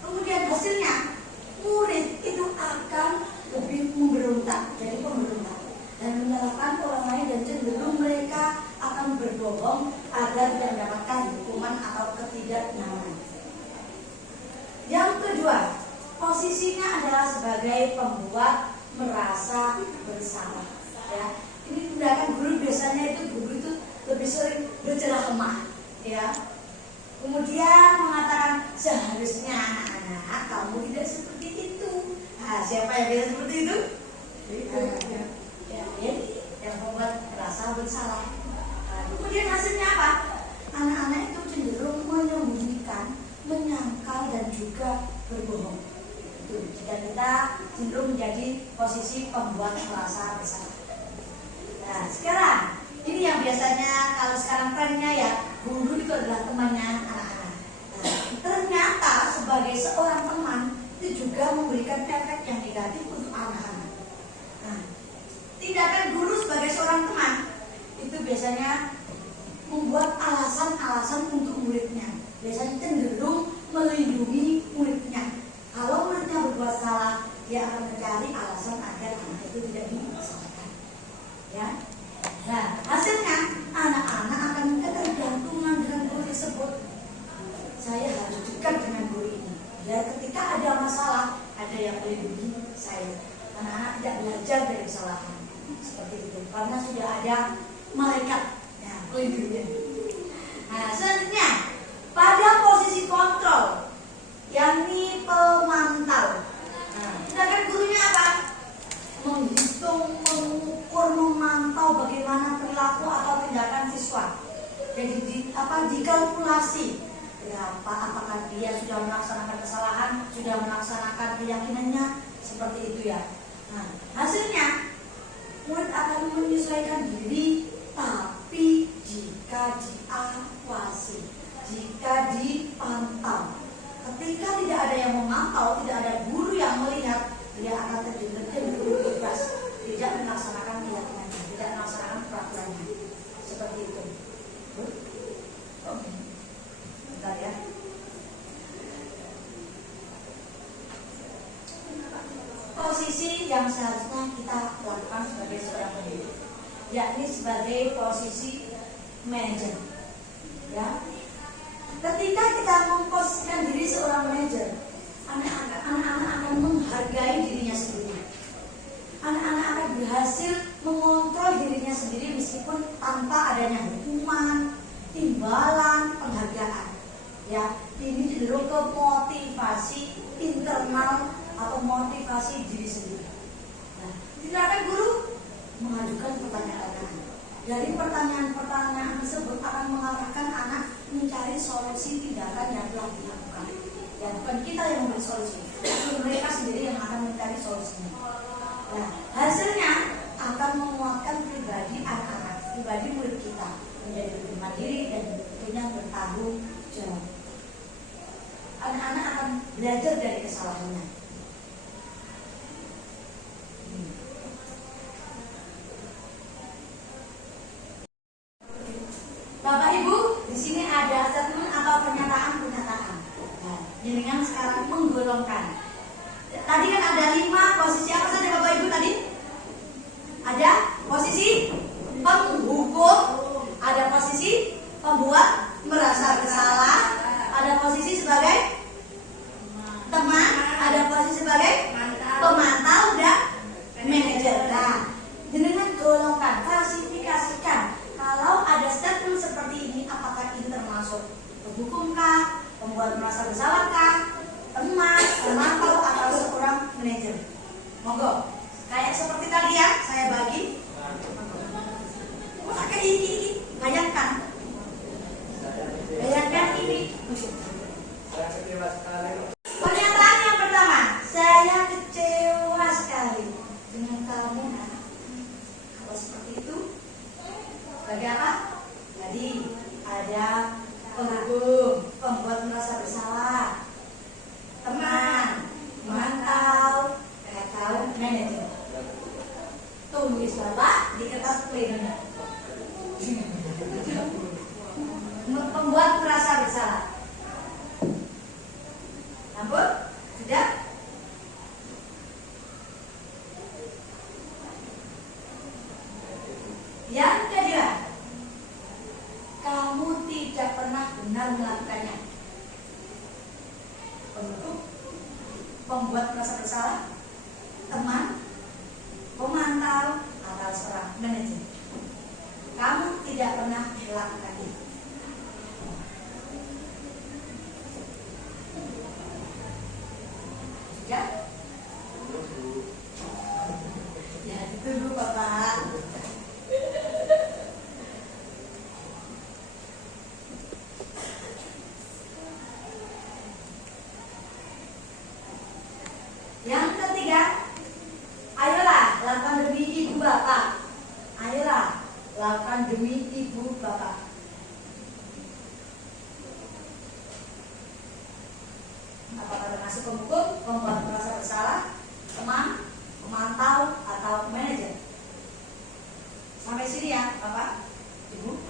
Kemudian hasilnya, murid itu akan lebih memberontak, jadi pemberontak, dan menyalahkan orang lain, dan cenderung mereka akan berbohong agar tidak mendapatkan hukuman atau ketidaknyamanan. Yang kedua, posisinya adalah sebagai pembuat merasa bersalah. Ya, ini tindakan guru biasanya itu guru itu lebih sering berceramah, ya. Kemudian mengatakan seharusnya anak-anak kamu tidak seperti itu. Nah, siapa yang bilang seperti itu? Ya, yang membuat merasa bersalah. Kemudian hasilnya apa? Anak-anak itu cenderung menyembunyikan, menyangkal, dan juga berbohong. Itu jika kita cenderung menjadi posisi pembuat merasa bersalah. Nah, sekarang ini yang biasanya kalau sekarang trennya ya, guru itu adalah temannya anak-anak. Nah, ternyata sebagai seorang teman itu juga memberikan efek yang negatif untuk anak-anak. Nah, tindakan guru sebagai seorang teman itu biasanya membuat alasan-alasan untuk muridnya. Biasanya cenderung melindungi muridnya. Kalau muridnya berbuat salah, dia akan mencari alasan agar anak itu tidak disalahkan. Ya. Nah, hasilnya anak-anak akan ketergantungan dengan guru tersebut. Saya harus dekat dengan guru ini. Biar ketika ada masalah, ada yang melindungi saya. Anak-anak tidak belajar dari kesalahan. Seperti itu. Karena sudah ada malaikat yang melindungi. Nah, selanjutnya pada posisi kontrol, yakni pemantau. Nah, sedangkan gurunya apa? Menghitung, mengukur, memantau bagaimana perilaku atau tindakan siswa. Jadi dikalkulasi berapa, apakah dia sudah melaksanakan kesalahan, sudah melaksanakan keyakinannya, seperti itu ya. Nah, hasilnya murid akan menyesuaikan diri, tapi jika diawasi, jika dipantau. Ketika tidak ada yang memantau, tidak ada guru yang melihat, dia akan terjun bebas, tidak melaksanakan keyakinannya, tidak melaksanakan peraturannya. Seperti itu. Oke. Bentar ya. Posisi yang seharusnya kita lakukan sebagai seorang pendidik, yakni sebagai posisi manajer. Ya. Ketika kita memposisikan diri seorang manajer, anak-anak akan menghargai dirinya sendiri. Anak-anak akan berhasil mengontrol dirinya sendiri meskipun tanpa adanya hukuman, imbalan, penghargaan. Ya, ini cenderung ke motivasi internal atau motivasi diri sendiri. Nah, tindakan guru mengajukan pertanyaan. Dari pertanyaan-pertanyaan tersebut akan mengarahkan anak mencari solusi tindakan yang telah dilakukan. Ya, bukan kita yang memberi solusi, tapi mereka sendiri yang akan mencari solusinya. Nah, hasilnya akan menguatkan pribadi anak-anak, pribadi murid kita menjadi lebih mandiri dan tentunya bertanggung jawab. Anak-anak akan belajar dari kesalahannya. Bapak Ibu, di sini ada statement atau pernyataan-pernyataan. Nah, jenengan sekarang menggolongkan. Tadi kan ada 5 posisi apa saja Bapak Ibu tadi? Ada posisi penghukum, ada posisi pembuat merasa bersalah, ada posisi sebagai teman, Monggo. Kayak seperti tadi ya, saya bagi. Pakai ini. Bayangkan. Bayangkan ini. Pernyataan yang pertama, saya kecewa sekali dengan kamu, nak. Kalau seperti itu, bagi apa? Tadi ada penghukum, pembuat merasa bersalah, teman, memantau, atau manajer. Tulis Bapak di kertas plenonya. Pembuat merasa bersalah. Ampun? Tidak? Yang kedua, kamu tidak pernah benar melakukannya. Penghukum, pembuat merasa bersalah, teman, pemantau, atau seorang manajer. Kamu tidak pernah melakukannya. Ya? Ya, ditunggu Bapak. Yang ketiga, ayolah lakukan demi ibu bapak. Ayolah lakukan demi ibu bapak. Apakah termasuk penghukum, pembuat merasa bersalah, teman, pemantau, atau manajer? Sampai sini ya, Bapak, Ibu.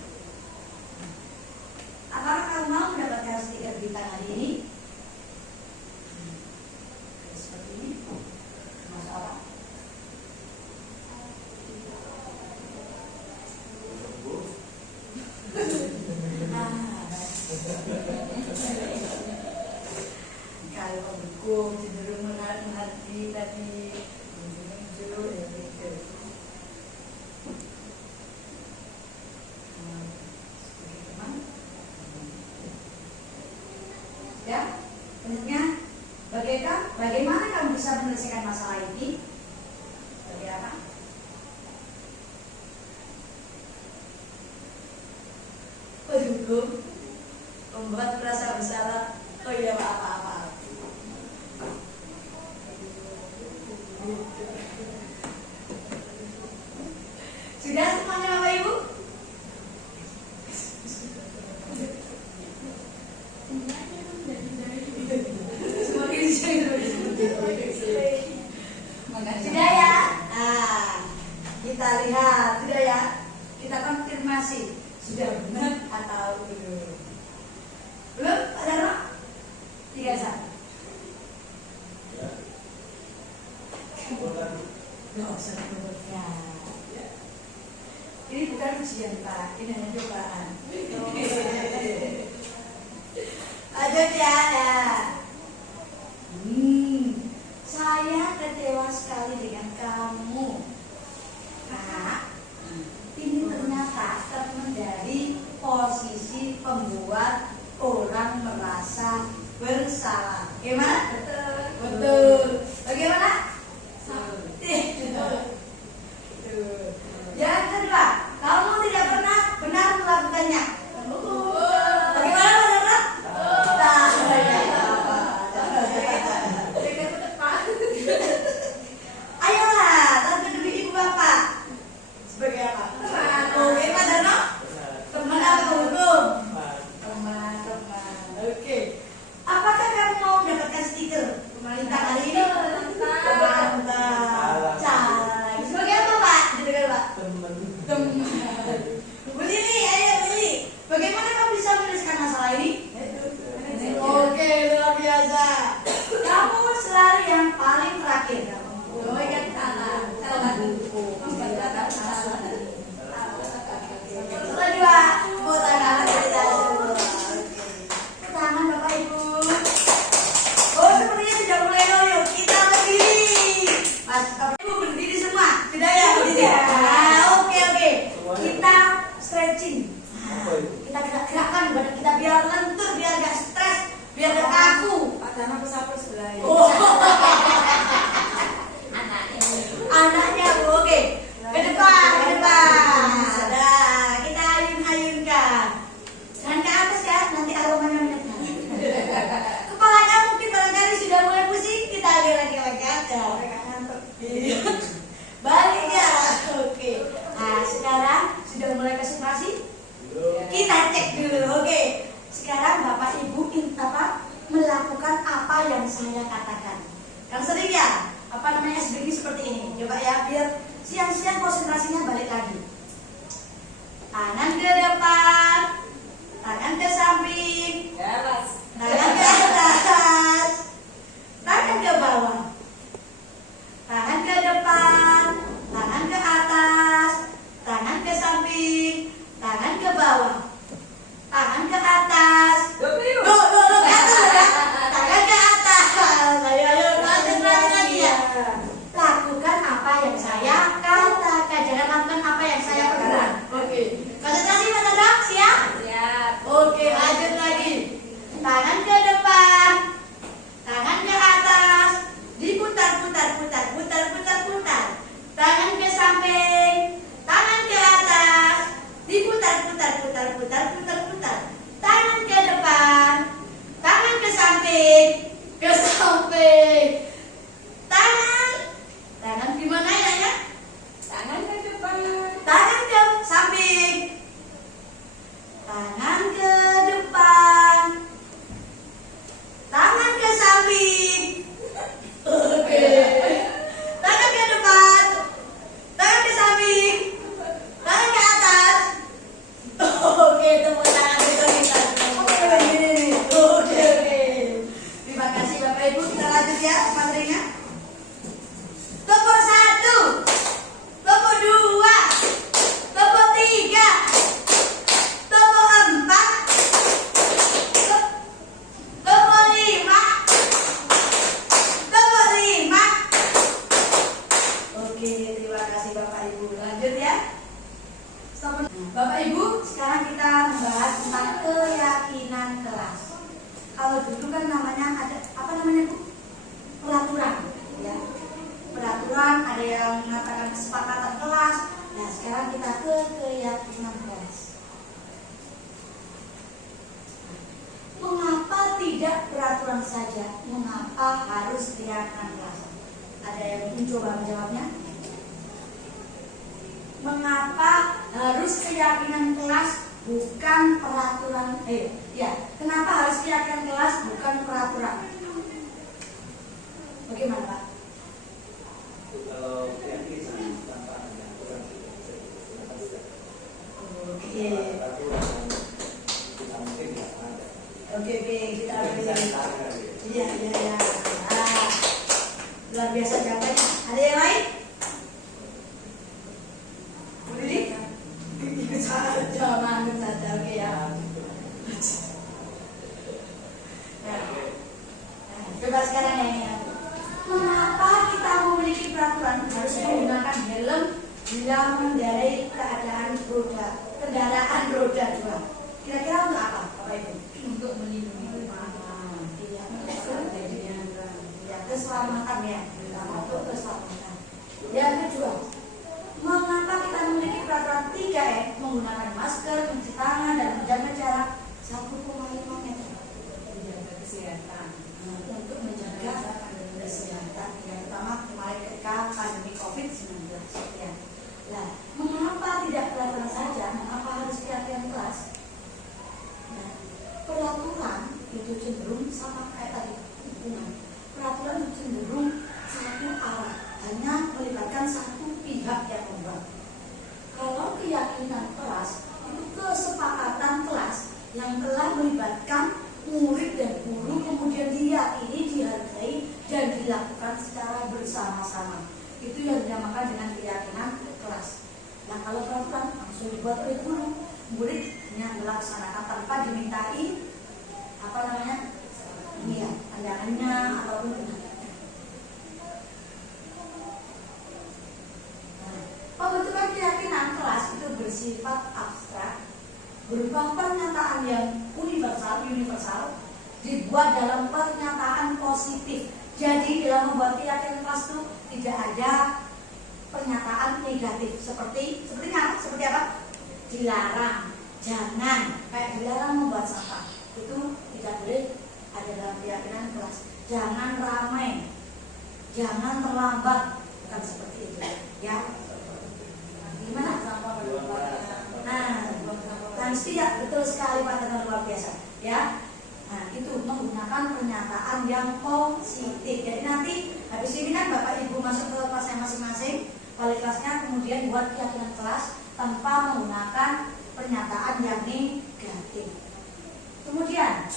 Apakah kamu mau mendapatkan stiker di tangan ini? Seperti ini. Masuk apa? Kalau penghukum cenderung mengerti tadi muncul ya gitu. Ya, selanjutnya bagaimana kamu bisa menyelesaikan masalah ini? Bagaimana? Penghukum membuat merasa bersalah. Oh iya, apa-apa. Sudah semuanya Bapak Ibu? Sudah ya? Nah, kita lihat, sudah ya? Kita konfirmasi sudah benar atau belum? Belum? Pak Darno? 31. Nggak usah dibuatkan. Ini bukan ujian Pak, ini hanya cobaan. Lanjut ya. Saya kecewa sekali dengan kamu. Nah, ini ternyata statement dari posisi pembuat orang merasa bersalah. Gimana? Betul. Bagaimana? Yang kedua, kamu tidak pernah benar melakukannya. Bagaimana Pak Darno? Kan sering ya, apa namanya SBG seperti ini. Coba ya, biar siang-siang konsentrasinya balik lagi. Tangan ke depan, tangan ke samping, tangan ke atas, tangan ke bawah, tangan ke depan, tangan ke atas, tangan ke samping, tangan ke bawah, tangan ke atas. Lo ke atas ya? Tangan ke atas. Ayo, konsentrasi lagi ya. Lakukan apa yang saya katakan, jangan lakukan apa yang saya pegang. Oke. Konsentrasi Mas Chandra, siap? Siap. Oke, lanjut lagi. Tangan ke depan, tangan ke atas, diputar, putar. Tangan ke samping, tangan ke atas, diputar, putar. Tangan ke depan, tangan ke samping, tangan gimana ya? Tangan ke depan. Tangan ke samping, tangan ke depan, tangan ke samping. Oke. Tangan ke depan, tangan ke samping, tangan ke atas. Oke, tepuk tangan kita kita. Oke. Terima kasih Bapak Ibu. Kita lanjut ya materinya. Tombol 1, tombol 2, tombol 3, tombol 4, tombol 5, tombol 5. Oke, terima kasih Bapak Ibu. Lanjut ya. Stop. Bapak Ibu, sekarang kita membahas tentang keyakinan kelas. Kalau dulu kan namanya ada apa namanya Bu? Peraturan, ya. Peraturan, ada yang mengatakan kesepakatan kelas. Nah, sekarang kita ke keyakinan kelas. Mengapa tidak peraturan saja? Mengapa harus keyakinan kelas? Ada yang ingin coba menjawabnya? Mengapa harus keyakinan kelas bukan peraturan? Kenapa harus keyakinan kelas bukan peraturan? Bagaimana Pak? Kalau keyakinan tanpa ada aturan tidak bisa dilaksanakan. Oke, Kita mungkin tidak ada. oke, kita Bisa beri. ditanya. Iya. Luar biasa jawabannya. Ada yang lain? Boleh? Jangan saja, oke ya. Nah, coba sekarang yang ini. Mengapa kita memiliki peraturan harus menggunakan helm bila mengendarai kendaraan roda 2? Kira-kira untuk apa, Bapak Ibu? Untuk melindungi Iya, keselamatan ya, untuk keselamatan. Yang kedua, mengapa kita memiliki peraturan 3M menggunakan masker, mencuci tangan dan menjaga jarak 1,5 meter? Menjaga kesehatan. Untuk menjaga kesehatan, yang pertama kemarin ketika pandemi COVID-19. Ya. Nah, mengapa tidak peraturan saja? Mengapa harus keyakinan kelas? Nah, peraturan itu cenderung sama kayak tadi hubungan. Peraturan itu cenderung satu arah, hanya melibatkan satu pihak yang membuat. Kalau keyakinan kelas itu kesepakatan kelas yang telah melibatkan murid dan guru, kemudian diyakini, dihargai dan dilakukan secara bersama-sama. Itu yang dinamakan dengan keyakinan kelas. Nah, kalau peraturan langsung dibuat oleh guru, murid hanya melaksanakan tanpa dimintai pandangannya ataupun pendapatnya. Nah, pembentukan keyakinan kelas itu bersifat abstrak, berupa pernyataan yang universal, dibuat dalam pernyataan positif. Jadi dalam membuat keyakinan kelas itu tidak ada pernyataan negatif seperti apa? Dilarang, jangan, kayak dilarang membuat sampah. Itu tidak boleh ada dalam keyakinan kelas. Jangan ramai, jangan terlambat, bukan seperti itu. Ya, gimana? Nah, tidak betul sekali Pak, dengan luar biasa. Ya, nah itu menggunakan pernyataan yang positif. Jadi nanti Wali kelasnya kemudian buat keyakinan kelas tanpa menggunakan pernyataan yang negatif. Kemudian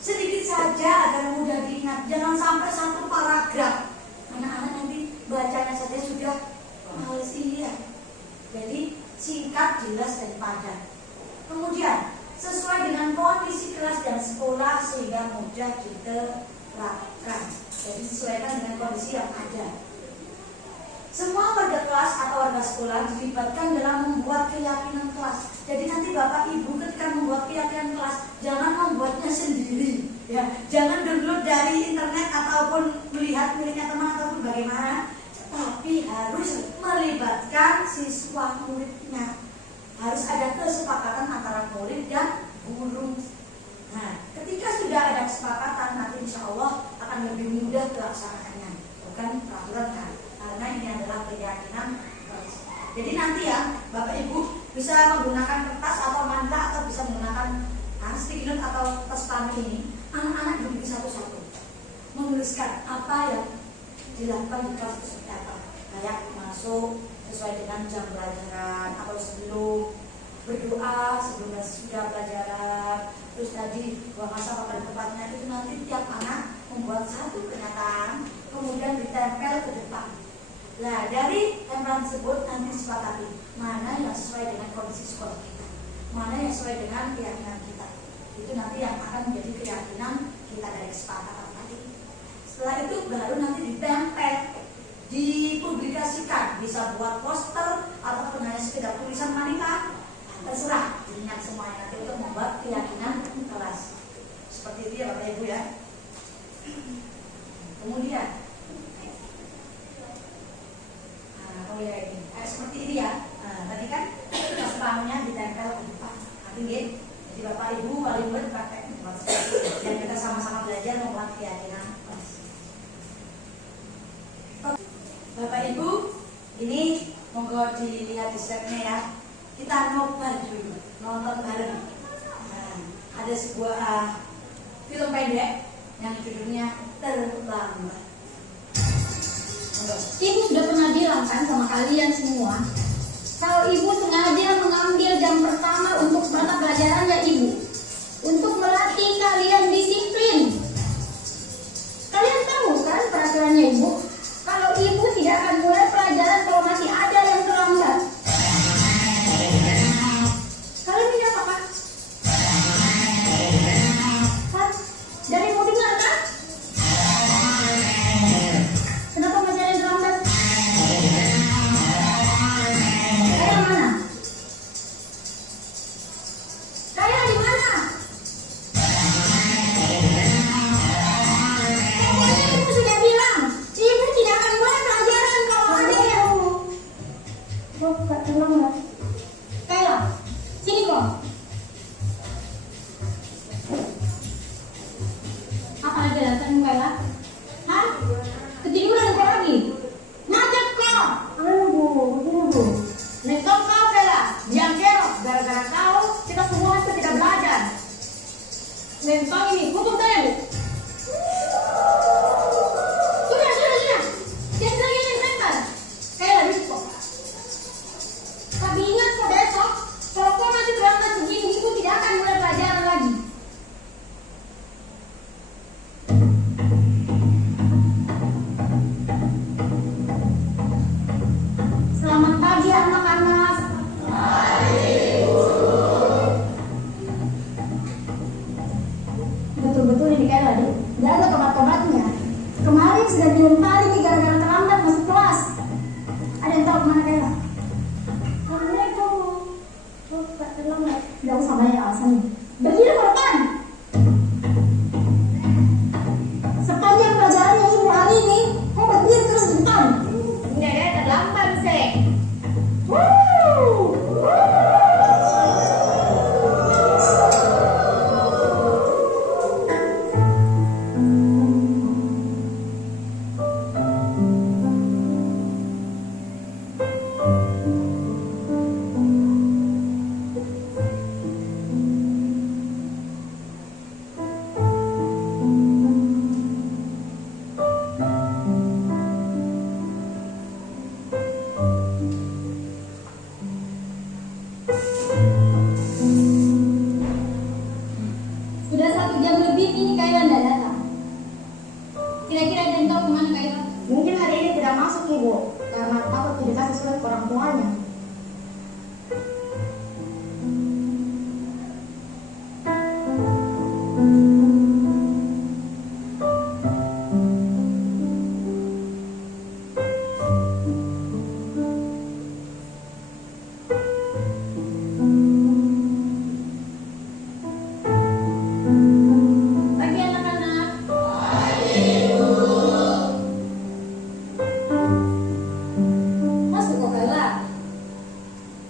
sedikit saja agar mudah diingat, jangan sampai satu paragraf. Anak-anak nanti bacanya saja sudah males iya. Jadi singkat, jelas, dan padat. Kemudian sesuai dengan kondisi kelas dan sekolah sehingga mudah diterapkan. Jadi sesuaikan dengan kondisi yang ada. Semua warga kelas atau warga sekolah dilibatkan dalam membuat keyakinan kelas. Jadi nanti Bapak Ibu ketika membuat keyakinan kelas, jangan membuatnya sendiri. Ya, jangan download dari internet ataupun melihat miliknya teman ataupun bagaimana. Tapi harus melibatkan siswa muridnya. Harus ada kesepakatan antara murid dan guru. Nah, ketika sudah ada kesepakatan, nanti insya Allah akan lebih mudah pelaksanaannya. Bukan peraturan kan? Karena ini adalah keyakinan. Jadi nanti ya Bapak Ibu bisa menggunakan kertas atau mantra atau bisa menggunakan sticky note atau kertas pami ini. Anak-anak duduk satu-satu menuliskan apa yang dilakukan di kelas itu seperti apa. Kayak masuk sesuai dengan jam pelajaran atau sebelum berdoa sebelum sudah pelajaran. Terus tadi buang asap pada tempatnya itu nanti tiap anak membuat satu pernyataan kemudian ditempel ke depan. Nah, dari tempelan tersebut nanti disepakati mana yang sesuai dengan kondisi sekolah kita, mana yang sesuai dengan keyakinan kita. Itu nanti yang akan menjadi keyakinan kita dari kesepakatan tadi. Setelah itu baru nanti ditempel, dipublikasikan, bisa buat poster ataupun hanya sekedar tulisan manita, terserah. Diingat semuanya nanti untuk membuat keyakinan kelas. Seperti itu ya Bapak Ibu ya. Kemudian ini seperti ini ya. Tadi kan kertas pamnya ditempel ke depan. Nanti jadi Bapak Ibu wali murid praktek dan kita sama-sama belajar membuat keyakinan kelas. Bapak Ibu, ini monggo dilihat di slide-nya ya. Kita nobar dulu, nonton bareng. Nah, ada sebuah film pendek yang judulnya Terlambat. Ibu sudah pernah bilang kan sama kalian semua, kalau ibu sengaja mengambil jam pertama untuk mata pelajarannya ibu, untuk melatih kalian disiplin. Kalian tahu kan peraturannya ibu? Kalau ibu tidak akan mulai pelajaran kalau masih ada yang terlambat. Kalian ini apa kan? Kan? Dari mau dengar kan? Kenapa masih ada yang terlambat? Kayak mana? Kayak di mana? Pokoknya ibu sudah bilang, ibu tidak akan mulai pelajaran kalau ada yang gak terlambat. Kayla, sini kok. Apa lagi alasan Kayla? Hah? Ketiduran kok lagi? Macet kok. Aduh. Nekok kau Kayla. Diam kerok. Gara-gara kau kita semua itu tidak belajar. Mentong ini, hukum saya bu. Sudah. Jangan lagi nempel. Kayla duduk kok. Tapi ingat kok besok, kalau kau masih terlambat begini, ibu tidak akan mulai pelajaran lagi. Selamat pagi anak-anak. Betul-betul ini kayak tadi, tidak ada tobat-tobatnya. Kemarin sudah dilempari gara-gara terlambat masuk kelas. Ada yang tahu kemana Kayla? Assalamualaikum. Oh, Pak terlambat. Tidak usah banyak alasannya. Berdiri ke depan. Sepanjang pelajarannya ibu hari ini, kau berdiri terus di depan. Enggak ada terlambat sih. gimana Kak? Mungkin hari ini tidak masuk Ibu, karena takut tidak kasih surat ke orang tuanya. Pagi anak-anak. Masuk kok Kayla.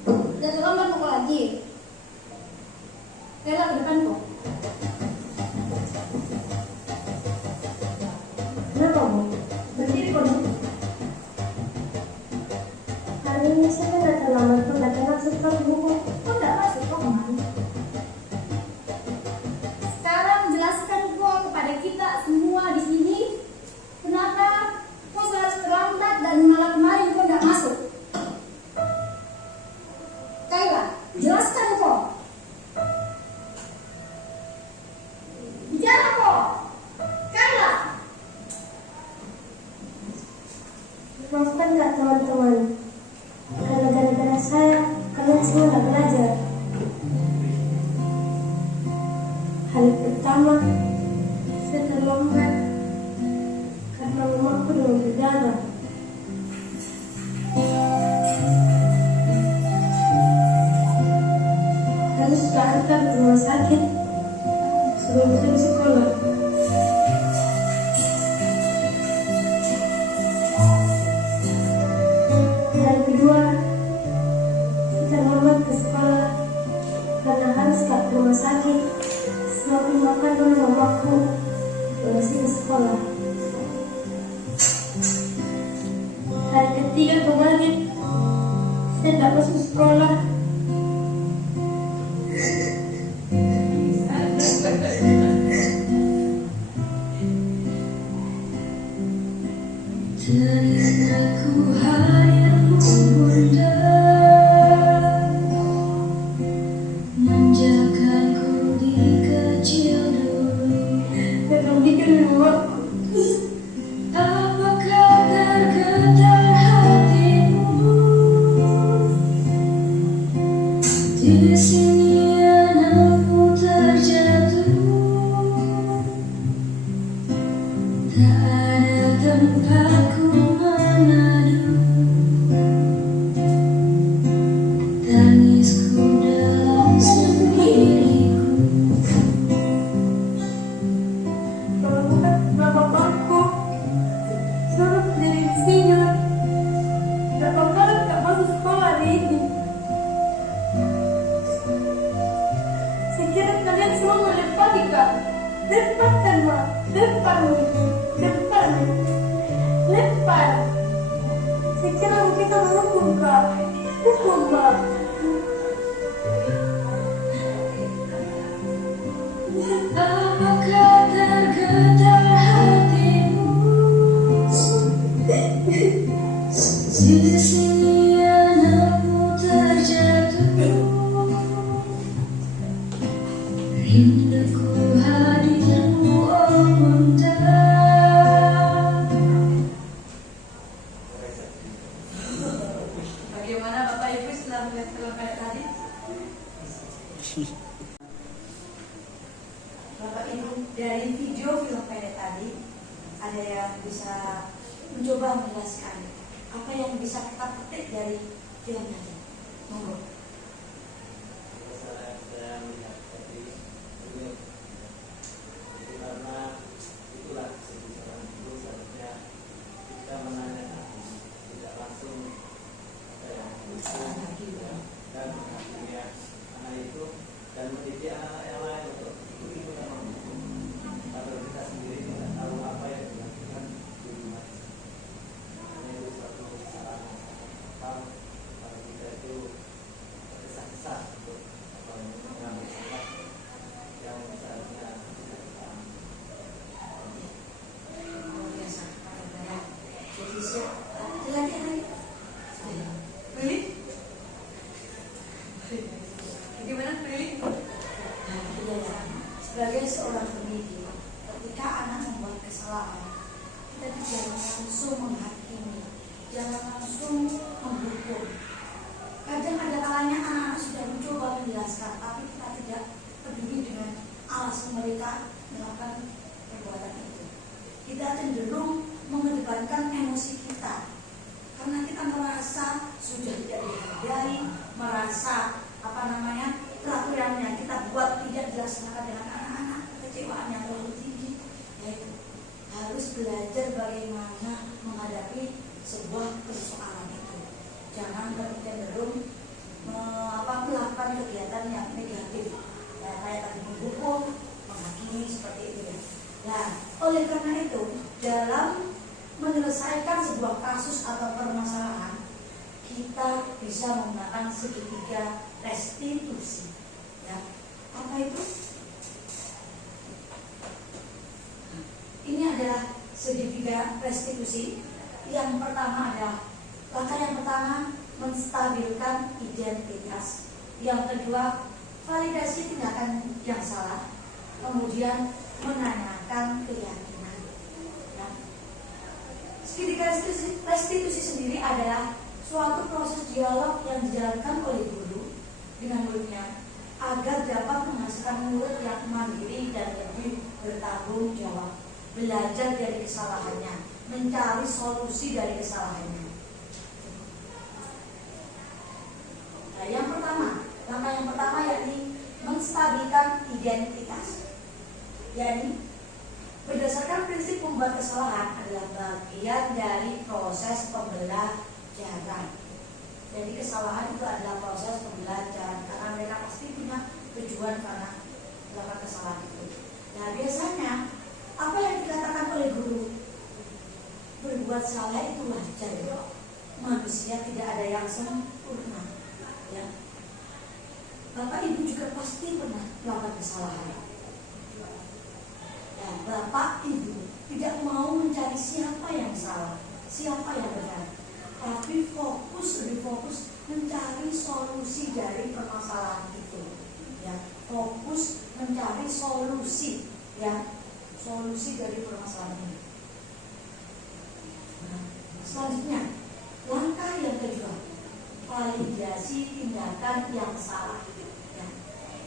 Udah terlambat mau lagi. Kayla ke depan kok. Kenapa Bu? Berdiri kok dong. Hari ini saya tidak terlambat pun tidak masuk ke buku. Kok nggak masuk kok kemana? Sekarang jelaskan kok kepada kita semua di sini kenapa kok selalu terlambat dan malah kemarin kok nggak masuk. Kayla, jelaskan kok. Bicara kok. Kayla. Maafkan nggak teman-teman? Karena gara-gara saya, kalian semua tidak belajar. Hari pertama, saya terlambat karena mamaku demam berdarah. Harus diantar ke rumah sakit sebelum saya di sekolah. Hari kedua, saya terlambat ke sekolah karena harus ke rumah sakit sebab makan oleh mamaku masih ke sekolah. Hari ketiga kemarin, saya tidak masuk sekolah. Teringatku hayalmu bunda, manjakanku di kecil dulu. Memang bikin mamaku. Apakah tergetar hatimu? Di sini anakku terjatuh, tak ada tempatku mengadu. Tangisku dalam sendiriku. Kalau bukan bapakku suruh berdiri di sini, tidak bakalan tak masuk sekolah hari ini. Saya kira kalian semua melepati Kak. Lepaskan Ma, lempar lempar. Saya kira kita menghukum Kak. Hukum Ma. Apakah tergetar hatimu? Di sini anakmu terjatuh, rinduku hadirmu oh bunda. Bagaimana Bapak Ibu setelah melihat film pendek tadi? Bapak Ibu, dari video film pendek tadi ada yang bisa mencoba menjelaskan apa yang bisa kita petik dari film tadi. Monggo. Saya melihat tadi ini karena itulah seorang ibu seharusnya kita menanyakan, tidak langsung dan menghakimi anak itu dan mendidik anak yang lain untuk itu memang kalau kita sendiri tidak tahu apa yang dilakukan di rumah. Ini itu suatu kesalahan kalau kita itu tergesa-gesa untuk mengambil sikap yang seharusnya tidak dipahami. Luar biasa. Jadi siap. Lagi. Beli? Bagaimana beli? Sebagai seorang pendidik, ketika anak membuat kesalahan, kita bicara langsung menghakimi, jangan langsung menghukum. Kadang ada kalanya anak-anak sudah mencoba menjelaskan, tapi kita tidak peduli dengan alasan mereka melakukan perbuatan itu. Kita cenderung mengedepankan emosi kita, karena kita merasa sudah tidak dihargai, merasa peraturan yang kita buat tidak dilaksanakan dengan anak-anak, kekecewaan yang terlalu tinggi. Yaitu harus belajar bagaimana menghadapi sebuah persoalan itu. Jangan cenderung melakukan kegiatan yang negatif, ya, kayak tadi menghukum, menghakimi seperti itu ya. Nah, oleh karena itu dalam menyelesaikan sebuah kasus atau permasalahan, kita bisa menggunakan segitiga restitusi. Ya, apa itu? Ini adalah segitiga restitusi. Yang pertama adalah langkah yang pertama menstabilkan identitas. Yang kedua validasi tindakan yang salah. Kemudian menanyakan keyakinan. Ya. Segitiga restitusi sendiri adalah suatu proses dialog yang dijalankan oleh guru dengan muridnya agar dapat menghasilkan murid yang mandiri dan lebih bertanggung jawab, belajar dari kesalahannya, mencari solusi dari kesalahannya. Nah, langkah yang pertama yakni menstabilkan identitas. yakni berdasarkan prinsip membuat kesalahan adalah bagian dari proses pembelajaran. Jadi kesalahan itu adalah proses pembelajaran karena mereka pasti punya tujuan karena melakukan kesalahan itu. Nah, biasanya apa yang dikatakan oleh guru, berbuat salah itu wajar. Manusia tidak ada yang sempurna. Ya. Bapak Ibu juga pasti pernah melakukan kesalahan. Ya, Bapak Ibu tidak mau mencari siapa yang salah, siapa yang benar, tapi lebih fokus mencari solusi dari permasalahan itu. Ya, fokus mencari solusi, ya, solusi dari permasalahan ini. Nah, selanjutnya, langkah yang kedua, validasi tindakan yang salah. Ya,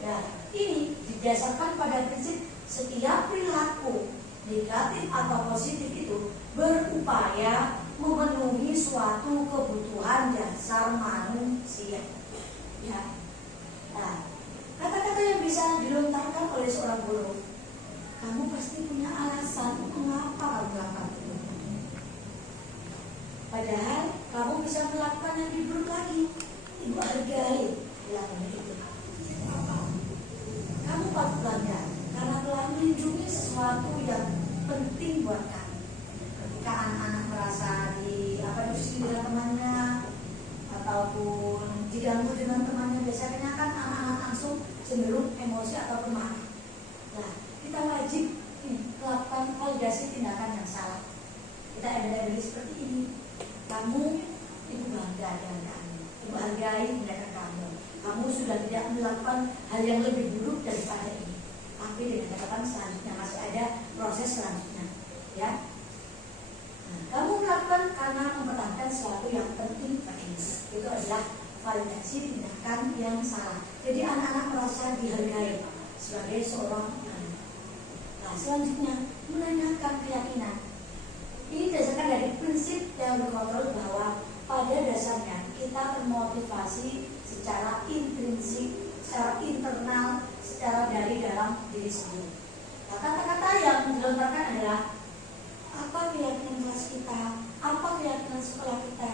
nah, ini didasarkan pada prinsip setiap perilaku negatif atau positif itu berupaya memenuhi suatu kebutuhan dasar manusia. Ya. Nah, kata-kata yang bisa dilontarkan oleh seorang guru, kamu pasti punya alasan mengapa kamu melakukan itu. Padahal kamu bisa melakukan yang lebih buruk lagi. Ibu hargai dilakukan itu. Kamu patut bangga karena telah melindungi sesuatu yang penting buat kamu. Ketika anak-anak merasa diusir dengan temannya ataupun diganggu dengan temannya, biasanya kan anak-anak langsung cenderung emosi ataupun marah. Nah, kita wajib melakukan validasi tindakan yang salah. Kita ada seperti ini. Kamu, ibu bangga dengan kamu, ibu hargai tindakan kamu. Kamu sudah tidak melakukan hal yang lebih buruk daripada ini. Tapi dengan catatan selanjutnya masih ada proses selanjutnya, ya. Nah, kamu melakukan karena mempertahankan sesuatu yang penting bagi itu adalah validasi tindakan yang salah. Jadi anak-anak merasa dihargai sebagai seorang anak. Nah, selanjutnya menanyakan keyakinan. Ini berdasarkan dari prinsip teori kontrol bahwa pada dasarnya kita termotivasi secara intrinsik, secara internal, secara dari dalam diri sendiri. Nah, kata-kata yang dilontarkan adalah apa keyakinan kelas kita, apa keyakinan sekolah kita.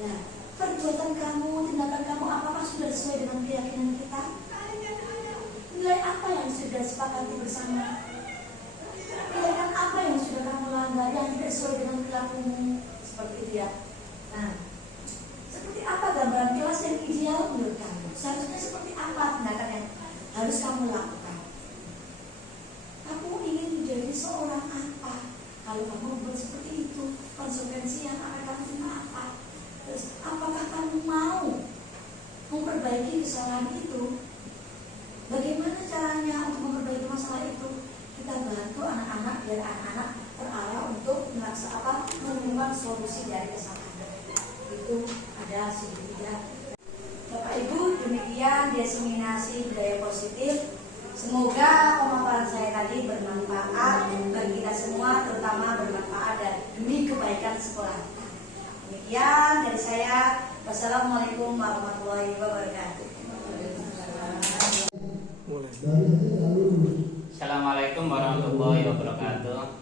Nah, perbuatan kamu, tindakan kamu apakah sudah sesuai dengan keyakinan kita? Nilai apa yang sudah sepakati bersama? Tindakan apa yang sudah kamu langgar yang tidak sesuai dengan perilakumu? Seperti itu ya. Nah, seperti apa gambaran kelas yang ideal menurut kamu? Seharusnya seperti apa tindakan yang harus kamu lakukan? Kamu ingin menjadi seorang apa? Kalau kamu buat seperti itu, konsekuensi yang akan kamu terima apa? Terus, apakah kamu mau memperbaiki kesalahan itu? Bagaimana caranya untuk memperbaiki masalah itu? Kita bantu anak-anak biar anak-anak terarah untuk memang solusi dari kesalahan. Itu ada segitiga. Bapak Ibu, demikian diseminasi budaya positif. Semoga pemaparan saya tadi bermanfaat bagi kita semua, terutama bermanfaat dan demi kebaikan sekolah. Demikian dari saya. Wassalamualaikum warahmatullahi wabarakatuh. Assalamualaikum warahmatullahi wabarakatuh.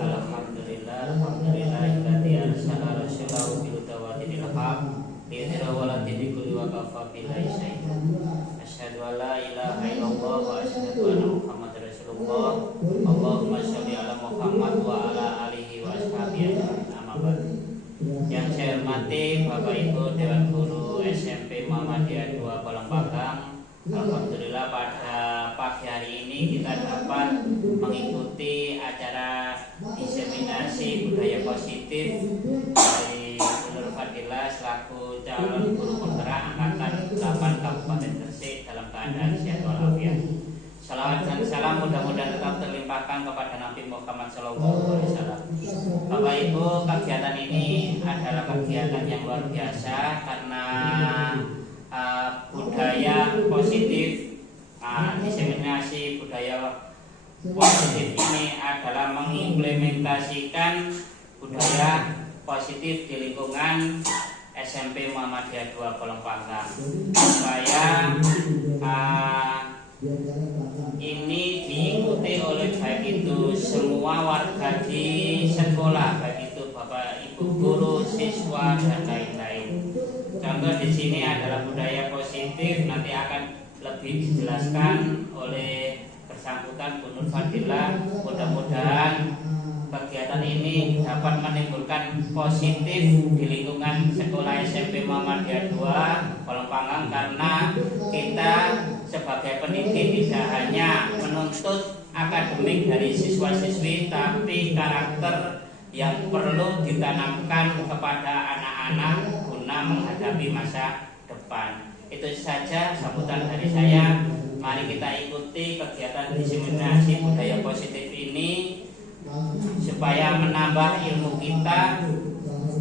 Alhamdulillah, alhamdulillahilladzi arsala rasulahu bil huda wa dinil haq liyudhhirahu 'ala dini kulli wa kafa billahi shahidan. Asyhadu an la ilaha illallah wa asyhadu anna Muhammadar Rasulullah. Allahumma shalli ala Muhammad wa ala alihi wa ashabihi ajmain. Amma ba'd. Yang saya hormati Bapak Ibu Dewan Guru SMP Muhammadiyah 2 Palembang. Alhamdulillah pada pagi hari ini kita dapat mengikuti acara diseminasi budaya positif dari Nur Fadilah selaku calon guru penggerak angkatan 8 Kabupaten Gresik dalam keadaan sehat walafiat. Salawat dan salam mudah-mudahan tetap terlimpahkan kepada Nabi Muhammad SAW. Bapak Ibu, kegiatan ini adalah kegiatan yang luar biasa karena budaya positif, diseminasi budaya positif ini adalah mengimplementasikan budaya positif di lingkungan SMP Muhammadiyah 2 Palembang. Supaya ini diikuti oleh baik itu semua warga di sekolah, baik itu Bapak Ibu guru, siswa dan lain-lain. Contoh di sini adalah budaya positif, nanti akan lebih dijelaskan oleh bersangkutan Bu Nur Fadilah. Mudah-mudahan kegiatan ini dapat menimbulkan positif di lingkungan sekolah SMP Muhammadiyah 2 Palembang, karena kita sebagai pendidik tidak hanya menuntut akademik dari siswa-siswi, tapi karakter yang perlu ditanamkan kepada anak-anak guna menghadapi masa depan. Itu saja sambutan dari saya. Mari kita ikuti kegiatan diseminasi budaya positif ini supaya menambah ilmu kita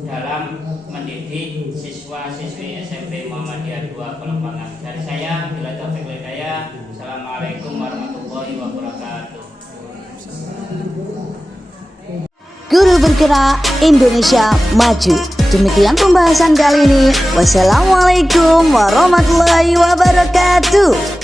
dalam mendidik siswa-siswi SMP Muhammadiyah 2 Palembang. Dari saya, bila taufik hidayah. Assalamualaikum warahmatullahi wabarakatuh. Guru Bergerak Indonesia Maju. Demikian pembahasan kali ini. Wassalamualaikum warahmatullahi wabarakatuh.